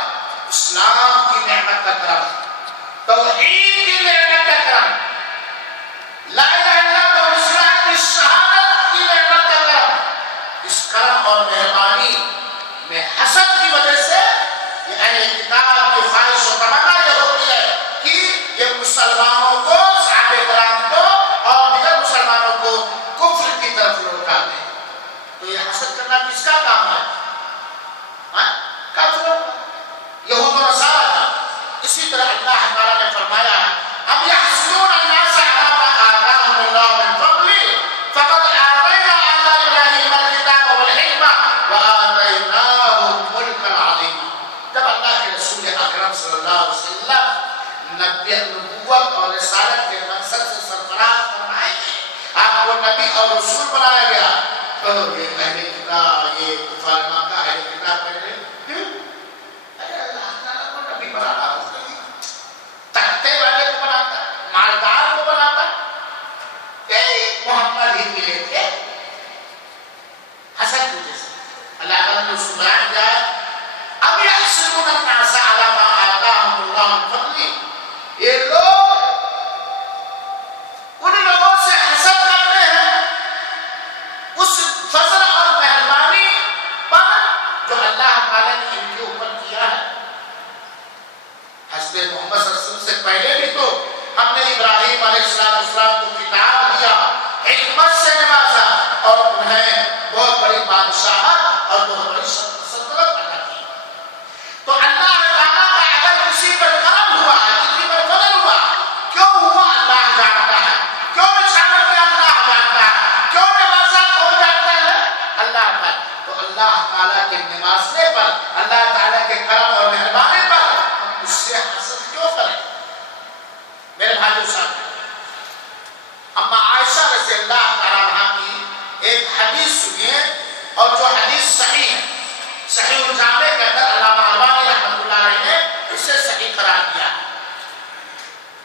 اکرم صلی اللہ علیہ وسلم نبوت اور رسالت کے مقصد سے سرفراز فرمائے گے، آپ کو نبی اور رسول بنایا گیا، تو یہ اہل کتاب، یہ کفار مکہ اہل کتاب کہہ رہے ہیں اللہ تعالیٰ کو نبی بنانا تختے والے کو بناتا، مالدار کو بناتا، محمد ہی ملے تھے حسد کی وجہ سے۔ اللہ تعالیٰ نے اس کو بیان کیا اب یحسدون الناس علی ما آتاہم اللہ من فضلہ، یہ لوگ ان لوگوں سے حسد کرتے ہیں اس فضل اور مہربانی پر جو اللہ تعالیٰ نے ان کے اوپر کیا ہے۔ حضرت محمد صلی اللہ علیہ وسلم سے پہلے بھی تو ہم نے ابراہیم علیہ السلام کو کتاب دیا، حکمت سے نوازا اور انہیں بہت بڑی بادشاہت اور بہت بڑی سلطنت عطا کی۔ تو اللہ تعالیٰ کا اگر کسی پر کرم ہوا ہے، کسی پر فضل ہوا، کیوں ہوا اللہ جانتا ہے، کیوں نشانت کیا اللہ جانتا ہے، کیوں نوازا کون جانتا ہے اللہ تعالیٰ۔ تو اللہ تعالیٰ کے نوازنے پر، اللہ تعالیٰ کے کرم اور مہربانی پر ہم اس سے حسد کیوں کریں؟ میرے بھائیو ساتھ اما عائشہ رضی اللہ تعالیٰ عنہا کی ایک حدیث سنیے، اور جو حدیث صحیح ہے، صحیح الجامع کے اندر علامہ البانی رحمۃ اللہ علیہ نے اسے صحیح قرار دیا ہے،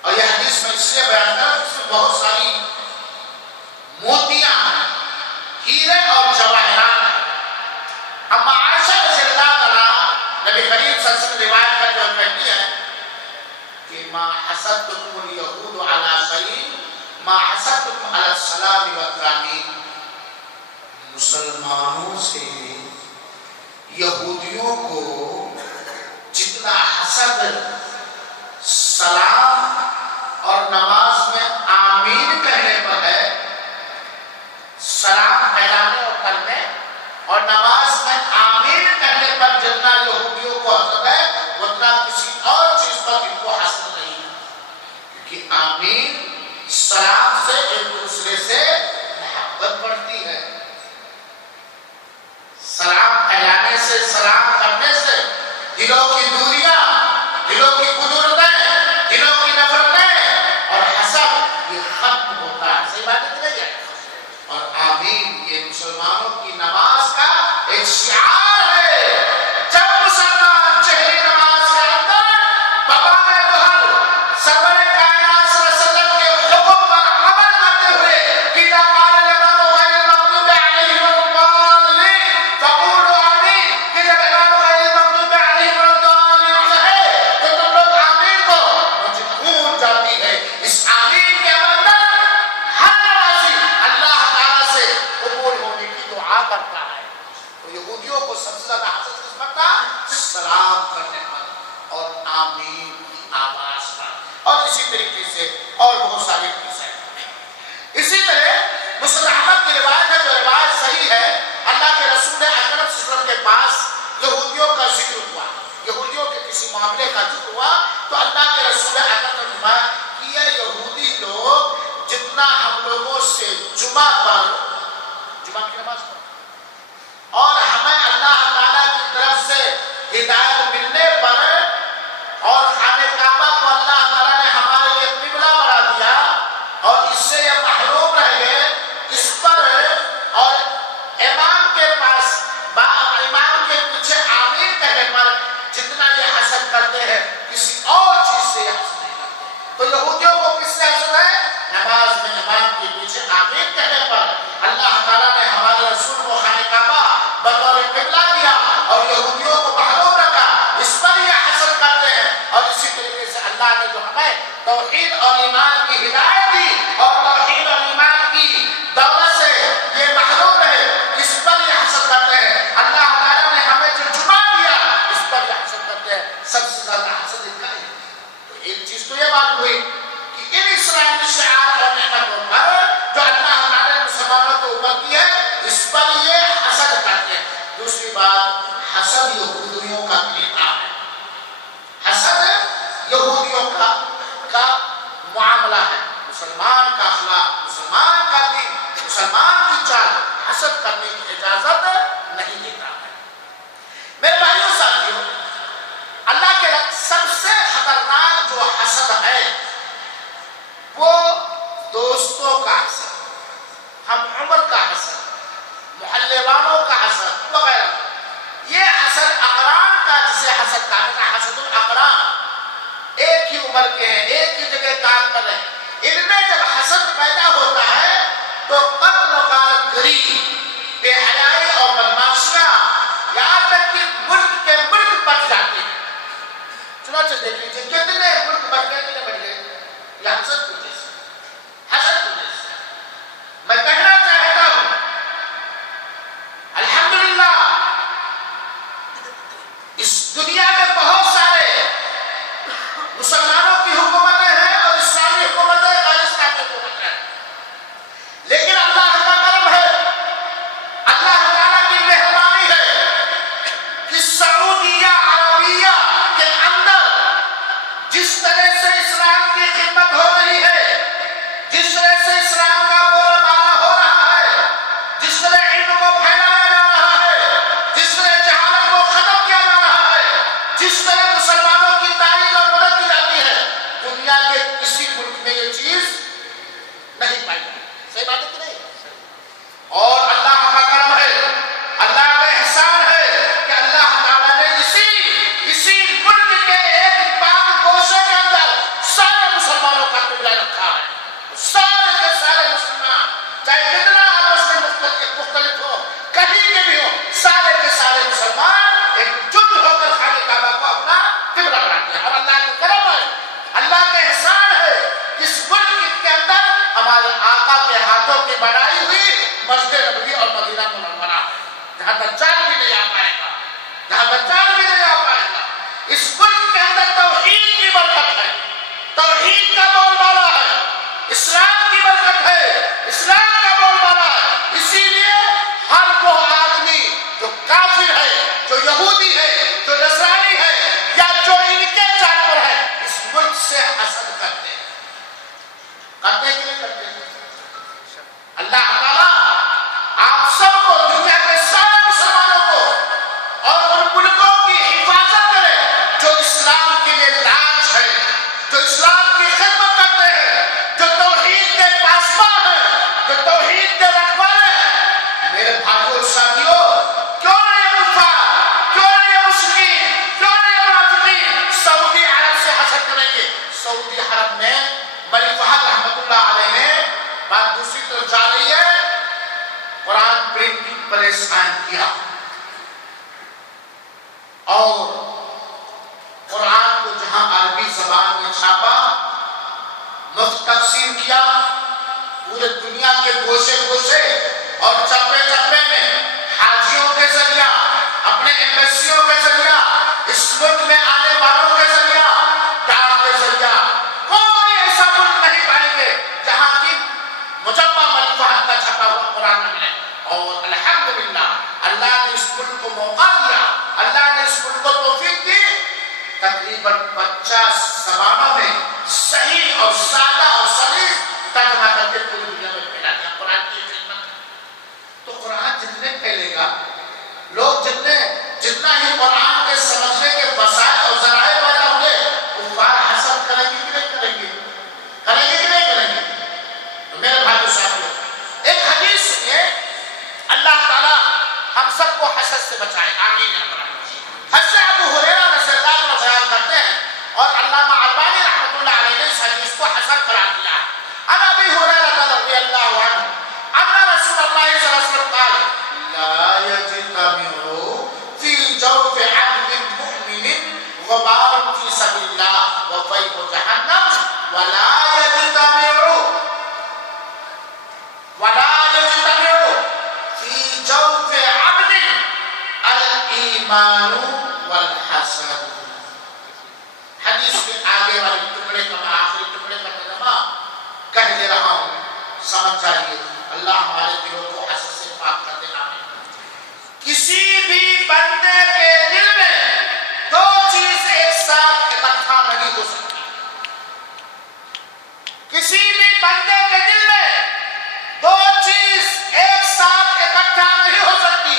اور یہ حدیث میں اس لیے بیان کرا اس میں بہت ساری موتیاں ہیں، ہیرے اور جواہرات ہیں۔ اما عائشہ رضی اللہ تعالیٰ نبی کریم صلی اللہ علیہ وسلم روایت کر جو کہتی ہے کہ ما حسدتکم الیہود علی شیء ما حسدتکم علی السلام والتعمیم، مسلمانوں سے یہودیوں کو جتنا حسد سلام اور نماز میں آمین کہنے پر ہے، سلام پھیلانے اور کرنے اور نماز میں آمین کہنے پر جتنا یہودیوں کو حسد ہے اتنا کسی اور چیز پر ان کو حسد نہیں ہے، کیونکہ آمین سلام سے ایک دوسرے سے محبت بڑھتی ہے، سلام پھیلانے سے، سلام کرنے سے دلوں کی دوریاں، دلوں کی قدرتیں، دلوں کی نفرتیں اور حسد یہ ختم ہوتا ہے۔ صحیح بات ہے نہیں ہے؟ اور آمین یہ مسلمانوں کی نماز کا ایک شعار ہے۔ جب مسلمان چہری نماز کے اندر بغاوے بہل سرور کائنات صلی اللہ علیہ وسلم کے حکم پر عمل کرتے ہوئے اذا قال الامام غیر المغضوب علیہم ولا فقولوا آمین، کہ جب امام غیر المغضوب علیہم ولا کہے تو تم لوگ آمین کو، مجھے خون جاتی ہے اس آمین کے اندر ہر نمازی اللہ تعالیٰ سے قبول ہونے کی دعا کرتا ہے۔ تو یہودیوں کو سب سے زیادہ حسد کس پر تھا؟ سلام کرنے پر اور آمین کی آواز پر، اور اسی طریقے سے اور بہت ساری چیزیں۔ اسی طرح مسند احمد کی روایت ہے، جو روایت صحیح ہے، اللہ کے رسول اکرم صلی اللہ علیہ وسلم کے پاس یہودیوں کا ذکر ہوا، یہودیوں کے کسی معاملے کا ذکر ہوا، تو اللہ کے رسول اکرم نے فرمایا کہ یہ یہودی لوگ جتنا ہم لوگوں سے جمعہ پر، جمعہ کی نماز پر اور ہمیں اللہ تعالیٰ کی طرف سے ہدایت ملنے پر اور خانہ کعبہ کو اللہ تعالیٰ نے ہمارے لیے قبلہ بنا دیا اور اس سے یہ محروم رہ گئے، اس پر اور امام کے پاس امام کے پیچھے آمین کہنے پر جتنا یہ حسد کرتے ہیں کسی اور چیز سے یہ حسد نہیں کرتے۔ تو یہودیوں کو کس سے حسد ہے؟ نماز میں امام کے پیچھے آمین کہنے پر اللہ تعالیٰ نے ہمارے رسول کو خانہ کعبہ بطور قبلہ دیا اور یہودیوں کو محروم رکھا، اس پر یہ حسد کرتے ہیں۔ اور اسی طریقے سے اللہ نے جو ہمیں توحید اور ایمان کی ہدایت دی اور توحید اور ایمان کی دولت سے یہ محروم رہے، اس پر یہ حسد کرتے ہیں۔ اللہ تعالیٰ نے ہمیں جو جمعہ دیا اس پر یہ حسد کرتے ہیں۔ سب سے زیادہ حسد ان کا ہے۔ تو ایک چیز تو یہ بات ہوئی کہ ان اسلامی شعار اور نعمتوں پر جو اللہ تعالیٰ نے مسلمانوں کو اوپر کی ہے اس پر یہ حسد کرتے ہیں۔ دوسری بات، حسد یہودیوں کا طریقہ ہے، حسد یہودیوں کا معاملہ ہے۔ مسلمان کا اخلاق، مسلمان کا دین، مسلمان کی چال حسد کرنے کی اجازت نہیں دیتا ہے۔ میرے بھائیوں ساتھیوں، اللہ کے سب سے ہے وہ دوستوں کا حسد، ہم عمر کا حسد، محلے والوں کا حسد وغیرہ، یہ حسد اقران کا جسے حسد کہا جاتا ہے، حسد الاقران، ایک ہی عمر کے ہیں، ایک ہی جگہ کام کر رہے ہیں، ان میں جب حسد پیدا ہوتا ہے تو قتل و غارت گری، بے حیائی اور بدماشیاں، یہاں تک کہ ملک کے ملک بچ جاتے ہیں۔ چنانچہ دیکھ لیجیے کتنے ملک بچ گئے، کتنے بچ گئے، یہ حسد کی وجہ سے، حسد کی وجہ سے۔ میں کہنا چاہتا ہوں الحمدللہ اس دنیا میں بہت سارے مسلمانوں کی حکومتیں ہیں اور اسلامی حکومتیں، غیر اسلامی حکومتیں ہیں، لیکن اللہ کا کرم ہے، اللہ تعالیٰ کی مہربانی ہے کہ سعودیہ عربیہ کے اندر جس طرح سے اسلام کی خدمت ہو رہی ہے، جس طرح سے اسلام کا بولا بالا ہو رہا ہے، جس طرح علم کو پھیلایا جا رہا ہے، جس طرح جہالت کو ختم کیا جا رہا ہے، جس طرح مسلمانوں کی تائید اور مدد کی جاتی ہے، دنیا کے کسی ملک میں یہ چیز نہیں پائی جاتی۔ صحیح بات ہے کہ نہیں؟ اور اللہ کا کرم ہے، اللہ کا احسان ہے کہ اللہ تعالیٰ نے اسی ملک کے ایک پاک گوشے کے اندر سارے مسلمانوں کا قبلہ رکھا ہے، سارے کے سارے مسلمان، چاہے کتنا آپس میں مختلف ہو، کہیں کے بھی ہو، سارے کے سارے مسلمان ایک جٹ ہو کر خانہ کعبہ کو اپنا قبلہ بناتے ہیں۔ اور اللہ کا کرم ہے، اللہ کا احسان ہے، اس ملک کے اندر ہمارے آقا کے ہاتھوں کی بنائی ہوئی مسجد نبوی اور مدینہ منورہ ہے، جہاں دجال بھی نہیں آ پائے گا، جہاں دجال بھی نہیں آ پائے گا۔ اس ملک کے اندر توحید کی برکت ہے، توحید کا بول بالا ہے، اسلام کی برکت ہے، اسلام کا بول بالا ہے، اسی لیے ہر وہ آدمی جو کافر ہے، جو یہودی ہے، جو نصرانی ہے، یا جو ان کے چال پر ہے، اس ملک سے حسد کرتے ہیں۔ کرتے ہیں کہ نہیں کرتے ہیں؟ اللہ تعالیٰ آپ سب کو، دنیا کے سارے مسلمانوں کو اور ان ملکوں کی حفاظت کرے جو اسلام کے لیے لاج ہے، جو اسلام کی خدمت کرتے ہیں، جو توحید کے پاسبان ہیں، جو توحید کے رکھوالے ہیں۔ میرے بھائیوں اور ساتھیوں، کیوں نہ یہ کفار، کیوں نہ یہ مشرکین، کیوں نہ یہ منافقین سعودی عرب سے حسد کریں گے؟ سعودی عرب میں ملک فہد رحمۃ اللہ علیہ نے بات دوسری طرف جا رہی ہے، قرآن پرنٹنگ پریشان کیا اور قرآن کو جہاں عربی زبان میں چھاپا، مفت تقسیم کیا، پورے دنیا کے گوشے گوشے اور چپے چپے میں حاجیوں کے ذریعہ، اپنے ایمبیسیوں کے ذریعہ، اس ملک میں آنے والوں کے ذریعہ، ڈاک کے ذریعہ، کوئی ایسا ملک نہیں پائیں گے جہاں کی مجمع ملک فہد کا چھپا ہوا قرآن میں ہے۔ اور الحمدللہ اللہ نے اس ملک کو موقع دیا، اللہ نے اس ملک کو توفیق دی، تقریباً 50 زبانوں میں صحیح اور سادہ اور سلیس ترجمہ کر کے پوری دنیا میں پھیلا دیا قرآن کی خدمت۔ تو قرآن جتنے پھیلے گا، لوگ جتنا ہی قرآن کے سمجھنے کے وسائل اور ذرائع پیدا ہوں گے، کفار حسد کریں گے کہ نہیں کریں گے؟ کریں گے کہ نہیں کریں گے؟ تو میرے بھائیو ساتھیو، ایک حدیث سنیے، اللہ تعالیٰ ہم سب کو حسد سے بچائے، آمین یا رب العالمین۔ حضرت ابو ہریرہ رضی اللہ عنہ بیان کرتے ہیں، اور علامہ البانی رحمۃ اللہ علیہ نے اس حدیث کو حسن قرار دیا ہے۔ عن ابی ہریرہ رضی اللہ عنہ ان رسول اللہ صلی اللہ علیہ وسلم قال لا يجتمع في جوف عبد مؤمن غبار في سبيل الله وطيب جهنم ولا يجتمع في جوف عبد الایمان والحسد۔ حدیث کے آگے والے ٹکڑے کا میں آخری ٹکڑے کا ترجمہ کہہ دے رہا ہوں، سمجھ جائیے۔ اللہ ہمارے دلوں کو حسد سے پاک کر دینا ہے۔ کسی بھی بندے کے دل میں دو چیز ایک ساتھ اکٹھا نہیں ہو سکتی۔ کسی بھی بندے کے دل میں دو چیز ایک ساتھ اکٹھا نہیں ہو سکتی۔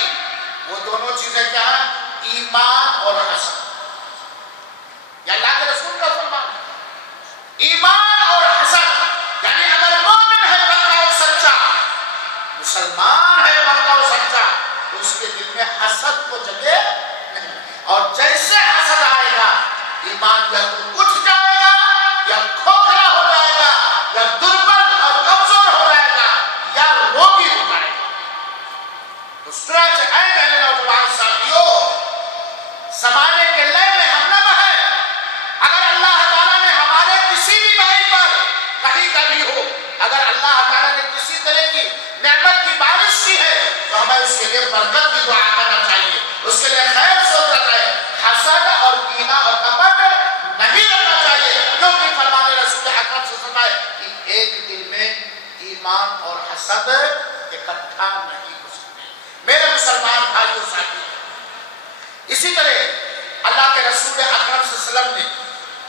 وہ دونوں چیزیں کیا ہیں؟ ایمان اور حسد۔ یہ اللہ کے رسول کا فرمان ہے۔ اس کے دل میں حسد کو جگہ نہیں، اور جیسے حسد آئے گا ایمان یا تو اٹھ جائے گا یا کھوکھلا ہو جائے گا یا دربل اور کمزور ہو جائے گا یا روگی ہو جائے گا۔ تو سورہ سے اے میرے نوجوان ساتھیوں، زمانے کے لئے میں ہم نہ بہیں۔ اگر اللہ تعالیٰ نے ہمارے کسی بھی بھائی پر کہیں کبھی ہو، اگر اللہ تعالیٰ نے کسی طرح کی نعمت کی بارش کی ہے تو ہمیں اس کے لیے برکت کی دعا کرنا چاہیے، اس کے لیے خیر سوچنا چاہیے، حسد اور کینہ اور کپٹ نہیں رکھنا چاہیے، کیونکہ فرمان رسول اکرم صلی اللہ علیہ وسلم کہ ایک دل میں ایمان اور حسد اکٹھا نہیں ہو سکتے۔ میرے مسلمان بھائیوں ساتھیوں، اسی طرح اللہ کے رسول اکرم صلی اللہ علیہ وسلم نے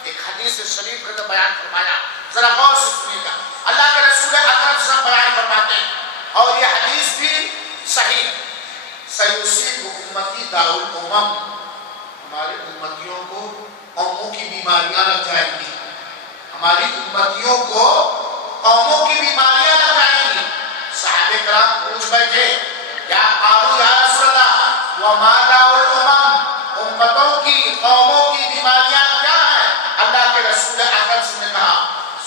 ایک حدیث شریف کا بیان فرمایا، ذرا غور سے سنیے گا۔ اللہ کے رسول اکرم صلی اللہ علیہ وسلم بیان فرماتے ہیں اور یہ حدیث بھی صحیح ہے، سیصیب امتی داء الامم، ہمارے امتیوں کو قوموں کی بیماریاں لگ جائیں گی، ہماری امتیوں کو قوموں کی بیماریاں لگ جائیں گی۔ صحابہ کرام پوچھ بیٹھے، یا قالوا یا رسول اللہ وما داء الامم، امتوں کی قوموں کی بیماریاں کیا ہیں؟ اللہ کے رسول اکرم صلی اللہ علیہ وسلم نے کہا،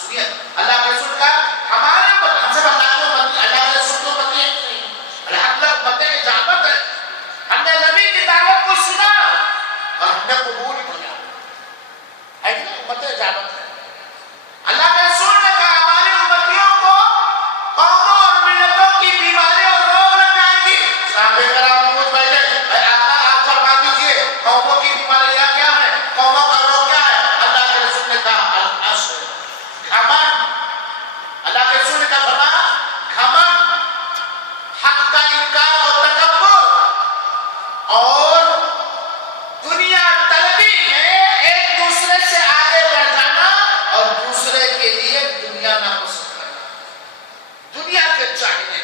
سنیے اللہ کے رسول کا ہمارے ہم سب اللہ کے امتی، اللہ کے رسول کو امتی نہیں، الحمدللہ امت اجابت ہے، ہم نے نبی کی دعوت کو سنا اور ہم نے قبول کیا ہے کہ نہیں، امت اجابت ہے۔ اللہ کے رسول نے کہا ہمارے امتیوں کو قوموں اور ملتوں کی بیماری اور روگ لگ جائیں گی۔ صحابہ کرام پوچھ بیٹھے، اے آقا آپ فرما دیجئے قوموں کی بیماریاں کیا ہیں، قوموں کا روگ کیا ہے؟ اللہ کے رسول نے کہا العشر، گھمنڈ۔ اللہ کے رسول نے کہا فرمایا گھمنڈ، حق کا انکار اور تکبر، اور دنیا طلبی میں ایک دوسرے سے آگے بڑھ جانا اور دوسرے کے لیے دنیا نہ پسند کرنا، دنیا کے چاہنے،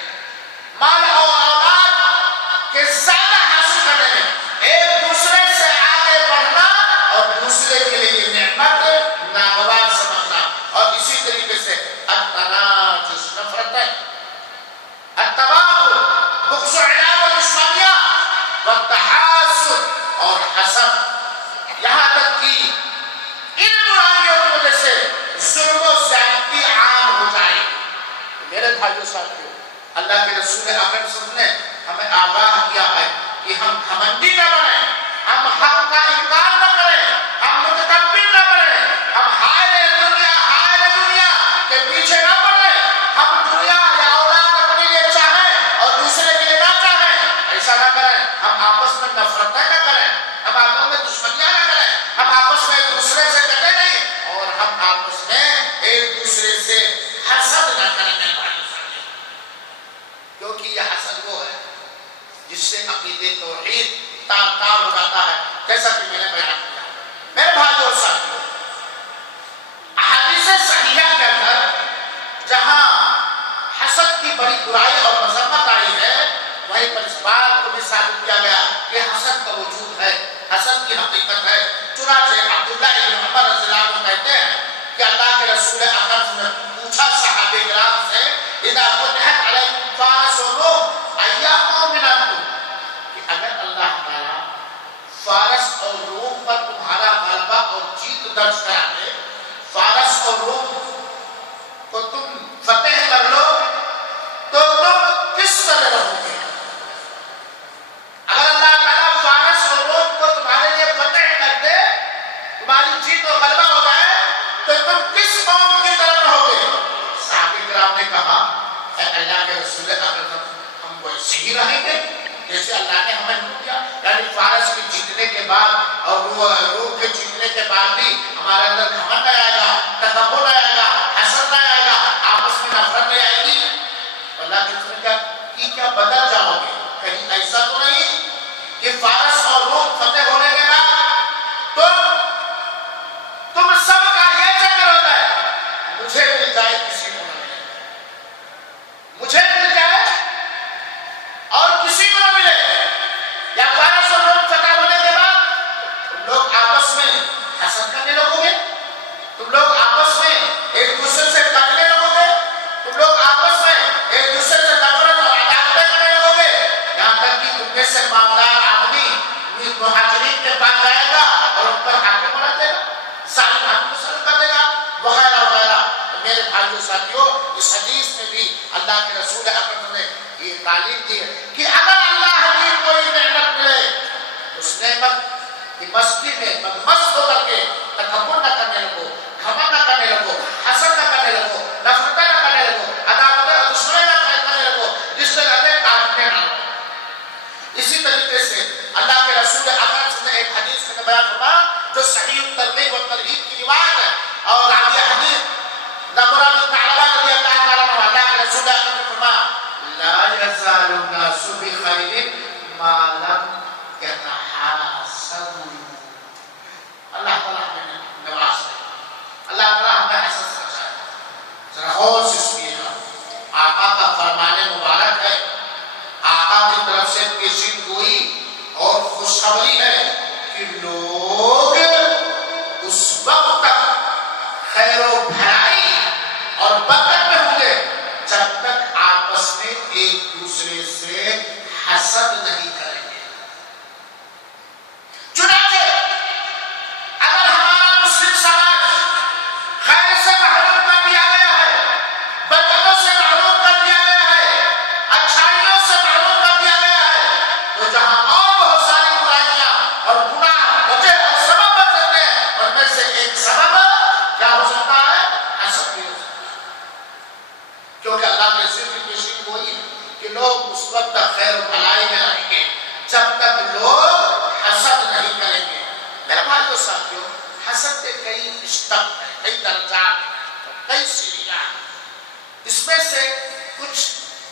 مال اور اولاد کے زیادہ حاصل کرنے میں ایک دوسرے سے آگے بڑھنا اور دوسرے کے لیے نعمت ناگوار سمجھنا، اور اسی طریقے سے التناجس، نفرتیں، التباغض، بغض و عناد و دشمنیاں، والتحاسد اور حسد، یہاں تک کہ ان برائیوں کی وجہ سے ظلم و زیادتی عام ہو جائے۔ میرے بھائیوں ساتھیوں، اللہ کے رسول اکرم صلی اللہ علیہ وسلم نے ہمیں آگاہ کیا ہے کہ ہم گھمنڈی نہ بنیں، ہم حق کا انکار نہ کریں، ہم متکبر نہ بنیں، ہم ہائے دنیا کے پیچھے نہ پڑیں، ہم دنیا یا اولاد اپنے لیے چاہیں اور دوسرے کے لیے نہ چاہیں، ایسا نہ کریں۔ ہم آپس میں نفرتیں نہ کریں، ہم آپس میں دشمنیاں نہ کریں، ہم آپس میں ایک دوسرے سے کٹے نہیں، اور ہم آپس میں ایک دوسرے سے حسد نہ کریں۔ میرے بھائیوں ساتھیوں، کیونکہ یہ حسد وہ ہے جس سے عقیدے توحید تار ہو جاتا ہے، جیسا کہ میں نے بیان کیا۔ میرے بھائیوں اور ساتھیوں، احادیث صحیحہ کے اندر جہاں حسد کی بڑی برائی اور مذمت آئی ہے، وہیں پر اس بات کو بھی ثابت کیا گیا کہ حسد کا وجود ہے، حسد کی حقیقت ہے۔ چنانچہ عبداللہ ابن عمر رضی اللہ عنہ کہتے ہیں کہ اللہ کے رسول اکرم صلی اللہ علیہ وسلم نے پوچھا صحابہ کرام سے، اذا فتحت علیکم فارس و روم ایا قوم انتم، کہ اگر اللہ تعالیٰ فارس اور روم پر تمہارا غلبہ اور جیت درج کرا دے، فارس اور روم کو تم فتح کر لو، تو تم کس طرح رہو گے؟ اگر اللہ تعالیٰ فارس اور روم کو تمہارے لیے فتح کر دے، تمہاری جیت و غلبہ ہو جائے، تو تم کس قوم کی طرف رہو گے؟ صحابہ کرام نے کہا، اے اللہ کے رسول اکرم، ہم ویسے ہی رہیں گے جیسے اللہ نے ہمیں حکم دیا، یعنی فارس کے جیتنے کے بعد اور روم کے جیتنے کے بعد بھی ہمارے اندر گھمنڈ آئے گا، تکبر آئے گا، حسد آئے گا، آپس میں نفرت نہیں آئے گی۔ اللہ کے رسول نے کہا کہ کیا بدل جاؤ گے؟ کہیں ایسا تو نہیں کہ فارس اور روم فتح ہونے کے بعد تم سب کا یہ چکر ہوتا ہے، مجھے مل جائے کسی کو نہ ملے، مجھے مل جائے اور کسی کو نہ ملے، یا فارس اور روم فتح ہونے کے بعد لوگ آپس میں حسد کرنے لگو گے، کے پاس جائے گا اور ان پر حاکم بنا دے گا، ظالم حاکم مسلط کر دے گا وغیرہ وغیرہ۔ میرے بھائیو ساتھیو، اس حدیث میں بھی اللہ کے رسول اکرم نے یہ تعلیم دی ہے کہ اگر اللہ کی کوئی نعمت ملے، اس نعمت کی مستی میں بدمست ہو کر کے تکبر نہ کرنے لگو، گھمنڈ نہ کرنے لگو، حسد نہ کرنے لگو، نفرت نہ کرنے لگو، عداوت اور دشمنی نہ کرنے لگو، جس سے رہتے کاٹنے نہ لگو۔ اسی طریقے سے اللہ کے رسول اکرم نے ایک حدیث میں بیان فرمایا جو صحیح ترغیب و ترہیب کی روایت ہے، اور یہ حدیث نبرہ بن ثعلبہ رضی اللہ تعالیٰ عنہ، اللہ کے رسول اکرم نے فرمایا لا یزال الناس بخیر ما لم یتحاسدوا۔ اللہ تعالیٰ ہمیں نواز دے، اللہ تعالیٰ ہمیں حسد سے بچائے۔ ذرا غور سے سنیے گا، آقا کا فرمان مبارک ہے، آقا کی طرف سے پیشین گوئی اور خوشخبری ہے کہ لوگ اس وقت تک خیر و بھلائی اور برکت میں ہوں گے جب تک آپس میں ایک دوسرے سے حسد نہیں کریں گے۔ چنانچہ اگر ہمارا مسلم سماج خیر سے محروم کر دیا گیا ہے، برکتوں سے محروم کر دیا گیا ہے، اچھائیوں سے محروم کر دیا گیا ہے، تو جہاں اور بہت ساری برائیاں اور گناہ وجہ اور سبب بن سکتے ہیں، اور میں سے ایک سبب کیا ہو سکتا ہے؟ حسد بھی ہو سکتا ہے، کیونکہ اللہ نے صرف پیشین گوئی ہے کہ لوگ اس وقت تک خیر و بھلائی میں رہیں گے جب تک لوگ حسد نہیں کریں گے۔ میرے بھائیو ساتھیو، حسد کے کئی اشتق ہیں، کئی درجات ہیں، کئی سیڑھیاں ہیں۔ اس میں سے کچھ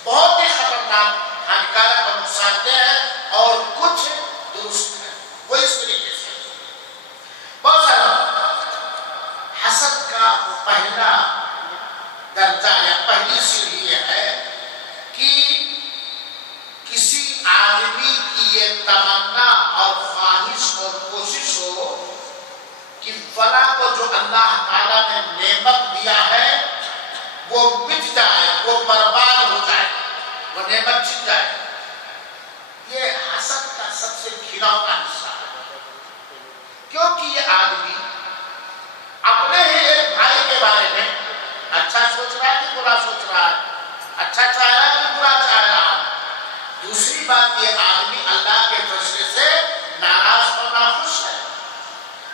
بہت ہی خطرناک، ہانیکارک اور نقصان دہ ہیں، اور کچھ درست ہیں۔ وہ اس طریقے سے بہت سارا حسد کا پہلا درجہ یا پہلی سیڑھی یہ ہے کہ کسی آدمی کی یہ تمنا اور خواہش اور کوشش ہو کہ فلاں کو جو اللہ تعالیٰ نے نعمت دیا ہے وہ مٹ جائے، وہ برباد ہو جائے، وہ نعمت چھن جائے۔ یہ حسد کا سب سے گھناؤنا حصہ ہے، کیونکہ یہ آدمی اپنے ہی ایک بھائی کے بارے میں اچھا سوچ رہا ہے کہ برا سوچ رہا ہے، اچھا چاہ رہا ہے کہ برا چاہ رہا ہے۔ دوسری بات، یہ آدمی اللہ کے فیصلے سے ناراض اور ناخوش ہے۔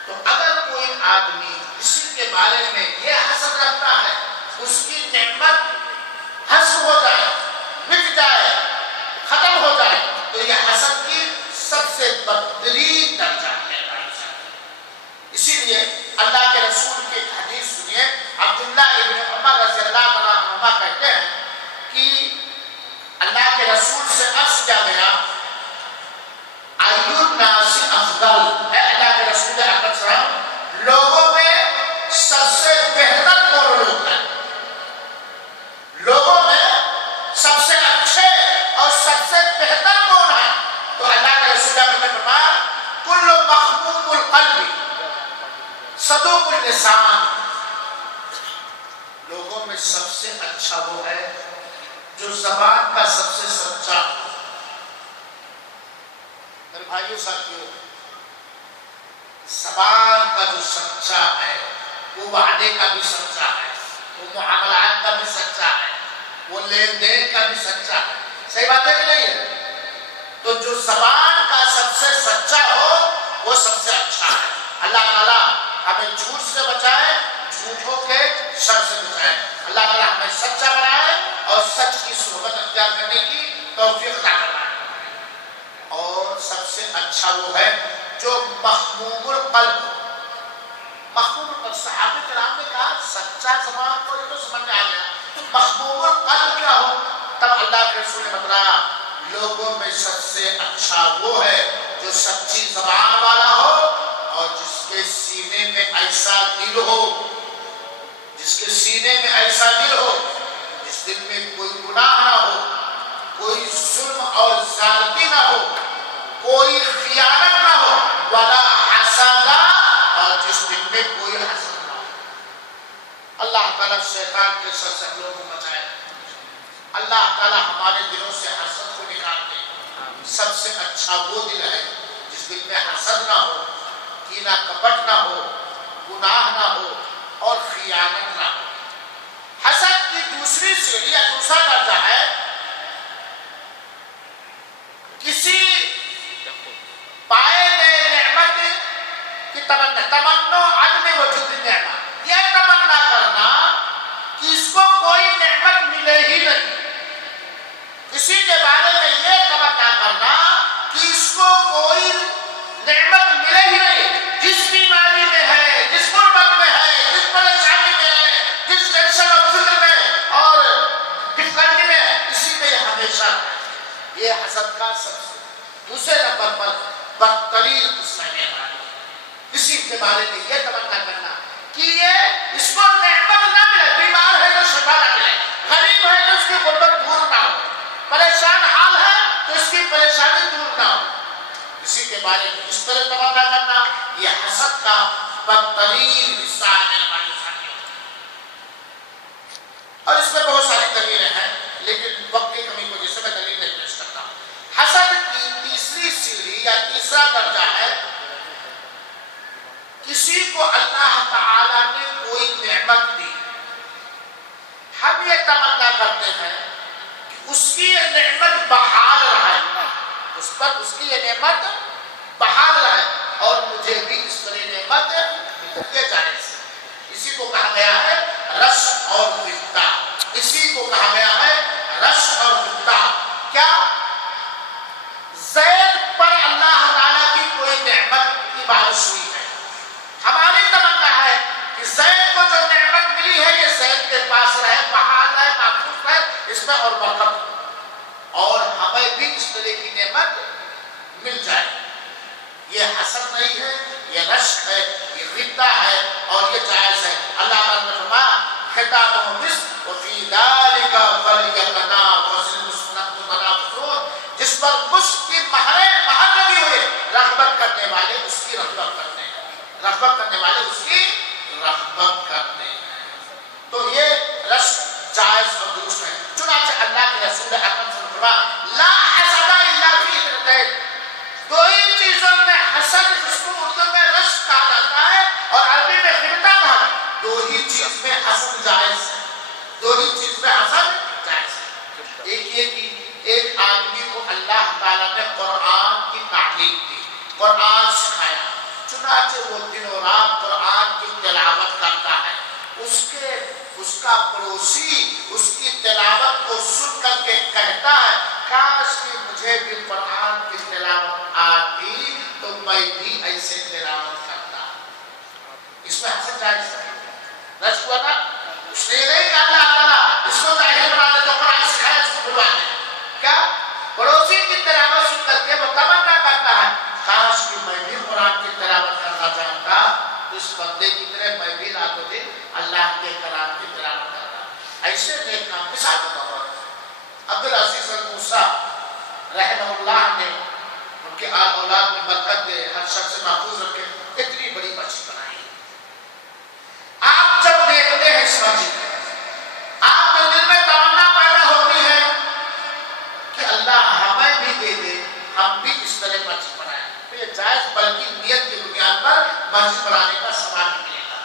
تو اگر کوئی آدمی کسی کے بارے میں یہ حسد رکھتا ہے اس کی نعمت حسب ہو جائے، مٹ جائے، ختم ہو جائے، تو یہ حسد کی سب سے بدترین درجہ ہے۔ اسی لیے اللہ کے رسول کی ایک حدیث سنیے، عبداللہ ابن عمر رضی اللہ عنہ کہتے ہیں کہ اللہ کے رسول سے عرض کیا گیا، ایُّ الناس افضل، اے اللہ کے رسول اکرم صلی اللہ علیہ وسلم، لوگوں میں سب سے بہتر کون لوگ ہیں؟ لوگوں میں سب سے اچھے اور سب سے بہتر کون ہے؟ تو اللہ کے رسول اکرم نے فرمایا کل مخموم القلب صدوق اللسان، لوگوں میں سب سے اچھا وہ ہے جو زبان کا سب سے سچا ہو۔ میرے بھائیو ساتھیو، زبان کا جو سچا ہے وہ وعدے کا بھی سچا ہے، وہ معاملات کا بھی سچا ہے، وہ لین دین کا بھی سچا ہے۔ صحیح بات ہے کہ نہیں ہے؟ تو جو زبان کا سب سے سچا ہو وہ سب سے اچھا ہے۔ اللہ تعالیٰ ہمیں جھوٹ سے بچائے، جھوٹوں کے شر سے بچائے۔ اللہ تعالیٰ ہمیں سچا بنائے اور سچ کی صحبت اختیار کرنے کی توفیق عطا فرمائے۔ اور سب سے اچھا وہ ہے جو مخموم القلب، مخموم القلب، صحابہ کرام نے کہا سچا زبان کو یہ تو سمجھ میں آ گیا، مخموم القلب کیا ہو؟ تب اللہ کے رسول نے بتایا لوگوں میں سب سے اچھا وہ ہے جو سچی زبان والا ہو اور جس کے سینے میں ایسا دل ہو، جس کے سینے میں ایسا دل ہو، جس دل میں کوئی گناہ نہ ہو، کوئی ظلم اور زیادتی نہ ہو، کوئی خیانت نہ ہو، ولا حسد، اور جس دل میں کوئی حسد نہ ہو۔ اللہ تعالیٰ شیطان کے شر سے ہم لوگوں کو بچائے، اللہ تعالیٰ ہمارے دلوں سے حسد کو نکال دے۔ سب سے اچھا وہ دل ہے جس دل میں حسد نہ ہو، کینہ کپٹ نہ ہو، گناہ نہ ہو اور خیانت نہ ہو۔ حسد کی دوسری سیڑھی یا دوسرا درجہ ہے کسی پائے گئے نعمت کی تمنا عدم وجود نعمت، یہ تمنا کرنا کہ اس کو کوئی نعمت ملے ہی نہیں، کسی کے بارے میں یہ تمنا کرنا کہ اس کو کوئی نعمت ملے ہی نہیں، جس بیماری میں ہے، جس غربت میں ہے، جس پریشانی میں ہے، جس ٹینشن اور فکر میں اور ڈفیکلٹی میں ہے، اسی میں ہمیشہ ہے۔ یہ حسد کا سب سے دوسرے نمبر پر بدترین قسم ہے۔ اسی کے بارے میں یہ تمنا کرنا کہ یہ اس کو نعمت نہ ملے، بیمار ہے تو شفا نہ ملے، غریب ہے تو اس کی غربت دور نہ ہو، پریشان حال ہے تو اس کی پریشانی دور نہ ہو، اسی کے بارے میں اس طرح تمنا کرنا، یہ حسد کا بدترین حصہ ہے میرے بھائی ساتھیوں۔ اور اس میں بہت ساری دلیلیں ہیں، لیکن وقت کی کمی کی وجہ سے میں دلیل نہیں پیش کرتا ہوں۔ حسد کی تیسری سیڑھی یا تیسرا درجہ ہے کسی کو اللہ تعالیٰ نے کوئی نعمت دی، ہم یہ تمنا کرتے ہیں کہ اس کی یہ نعمت بحال رہے، اس پر اس کی یہ نعمت بحال رہے اور مجھے بھی اس پر یہ نعمت ملتی جائے۔ اسی کو کہا گیا ہے رش اور وفتا، اسی کو کہا گیا ہے رش اور وفتا۔ کیا زید پر اللہ تعالیٰ کی کوئی نعمت کی بارش ہوئی ہے، ہماری تمنا ہے کہ زید کو جو نعمت ملی ہے یہ زید کے پاس رہے، بحال رہے، محفوظ رہے، اس میں اور برکت، اور ہمیں بھی اس طرح کی نعمت مل جائے۔ یہ حسد نہیں ہے، یہ رشک ہے، یہ غبطہ ہے اور یہ جائز ہے۔ اللہ تعالیٰ نے فرمایا ختامہ مسک وفی ذالک فلیتنافس المتنافسون، جس پر مشک کی مہر لگی ہوئی، رغبت کرنے والے اس کی رغبت کرتے ہیں، رغبت کرنے والے اس کی رغبت کرتے ہیں۔ تو یہ رشک جائز اور درست ہے۔ چنانچہ اللہ کے رسول اکرم صلی اللہ علیہ وسلم لا حسد الا فی اثنتین، دو ہی چیزوں میں حسد، جس کو اردو میں رشک کہا جاتا ہے اور عربی میں غبطہ کہا جاتا ہے، دو ہی چیز میں حسد جائز ہے، دو ہی چیز میں حسد جائز ہے۔ ایک یہ کہ ایک آدمی کو اللہ تعالیٰ نے قرآن کی تعلیم دی، قرآن سکھایا، چنانچہ وہ دن و رات قرآن کی تلاوت کرتا ہے، اس کا پڑوسی اس کی تلاوت کو سن کر کے کہتا ہے کاش کہ مجھے بھی قرآن کی تلاوت آتی تو میں بھی ایسے تلاوت کرتا۔ اس میں حسد جائز ہے، رشک ہوا نا، اس نے نہیں کہا اللہ تعالیٰ اس کو ظاہر بنا دے تو قرآن سکھایا اس کو بلوا دے، کیا پڑوسی کی تلاوت سن کر کے وہ تمنا کرتا ہے کاش کہ میں بھی قرآن کی تلاوت کرنا چاہتا، اس بندے کی طرح میں بھی راتوں دن اللہ کے کلام کی تلاوت کرتا۔ ایسے نیک کام مثال کے طور پر عبدالعزیز الموسیٰ رحمہ اللہ نے ان کے آل اولاد میں برکت دے، ہر شخص سے محفوظ رکھے، اتنی بڑی مسجد بنائی۔